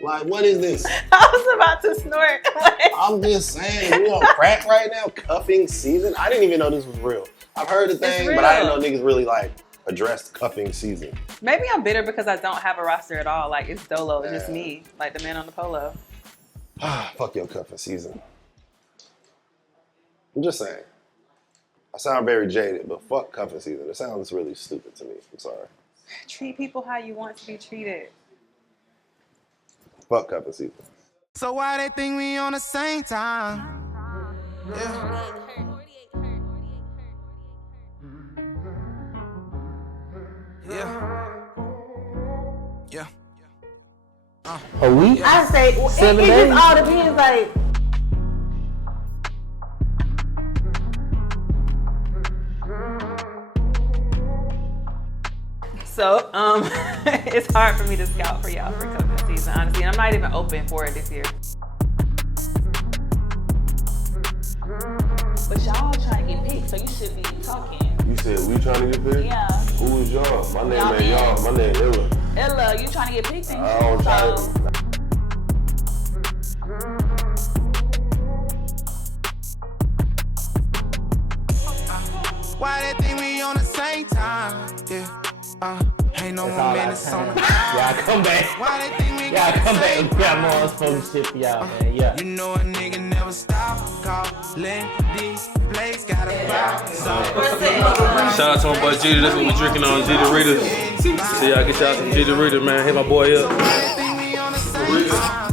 Like, what is this? I was about to snort. I'm just saying, we on crack right now. Cuffing season. I didn't even know this was real. I've heard the thing, but I didn't know niggas really like addressed cuffing season. Maybe I'm bitter because I don't have a roster at all. Like, it's Dolo, it's just me, like the man on the polo. Fuck your cuffing season. I'm just saying. I sound very jaded, but fuck cuffing season. It sounds really stupid to me. I'm sorry. Treat people how you want to be treated. Fuck cuffing season. So why they think we on the same time? Yeah. Yeah. A week? I say 7 it days? just all depends. Like, So, it's hard for me to scout for y'all for cuffing season, honestly. And I'm not even open for it this year. But y'all trying to get picked, so you should be talking. You said we trying to get picked? Yeah. Who is y'all? My name Y'all ain't y'all. My name Illa. Ella, you trying to get picked? I don't try to. Why they think we on the same time? Yeah. Ain't no more minutes on the Y'all come back. Why they think we Y'all come back and got more unspoken shit for y'all, man. Yeah. You know a nigga never stop calling these plays, got a bounce. Shout out to my boy Jeter. That's what we drinking on, Jeter Rita. See y'all get y'all some Jeter Rita, man. Hit my boy up. Why they think we on the same time?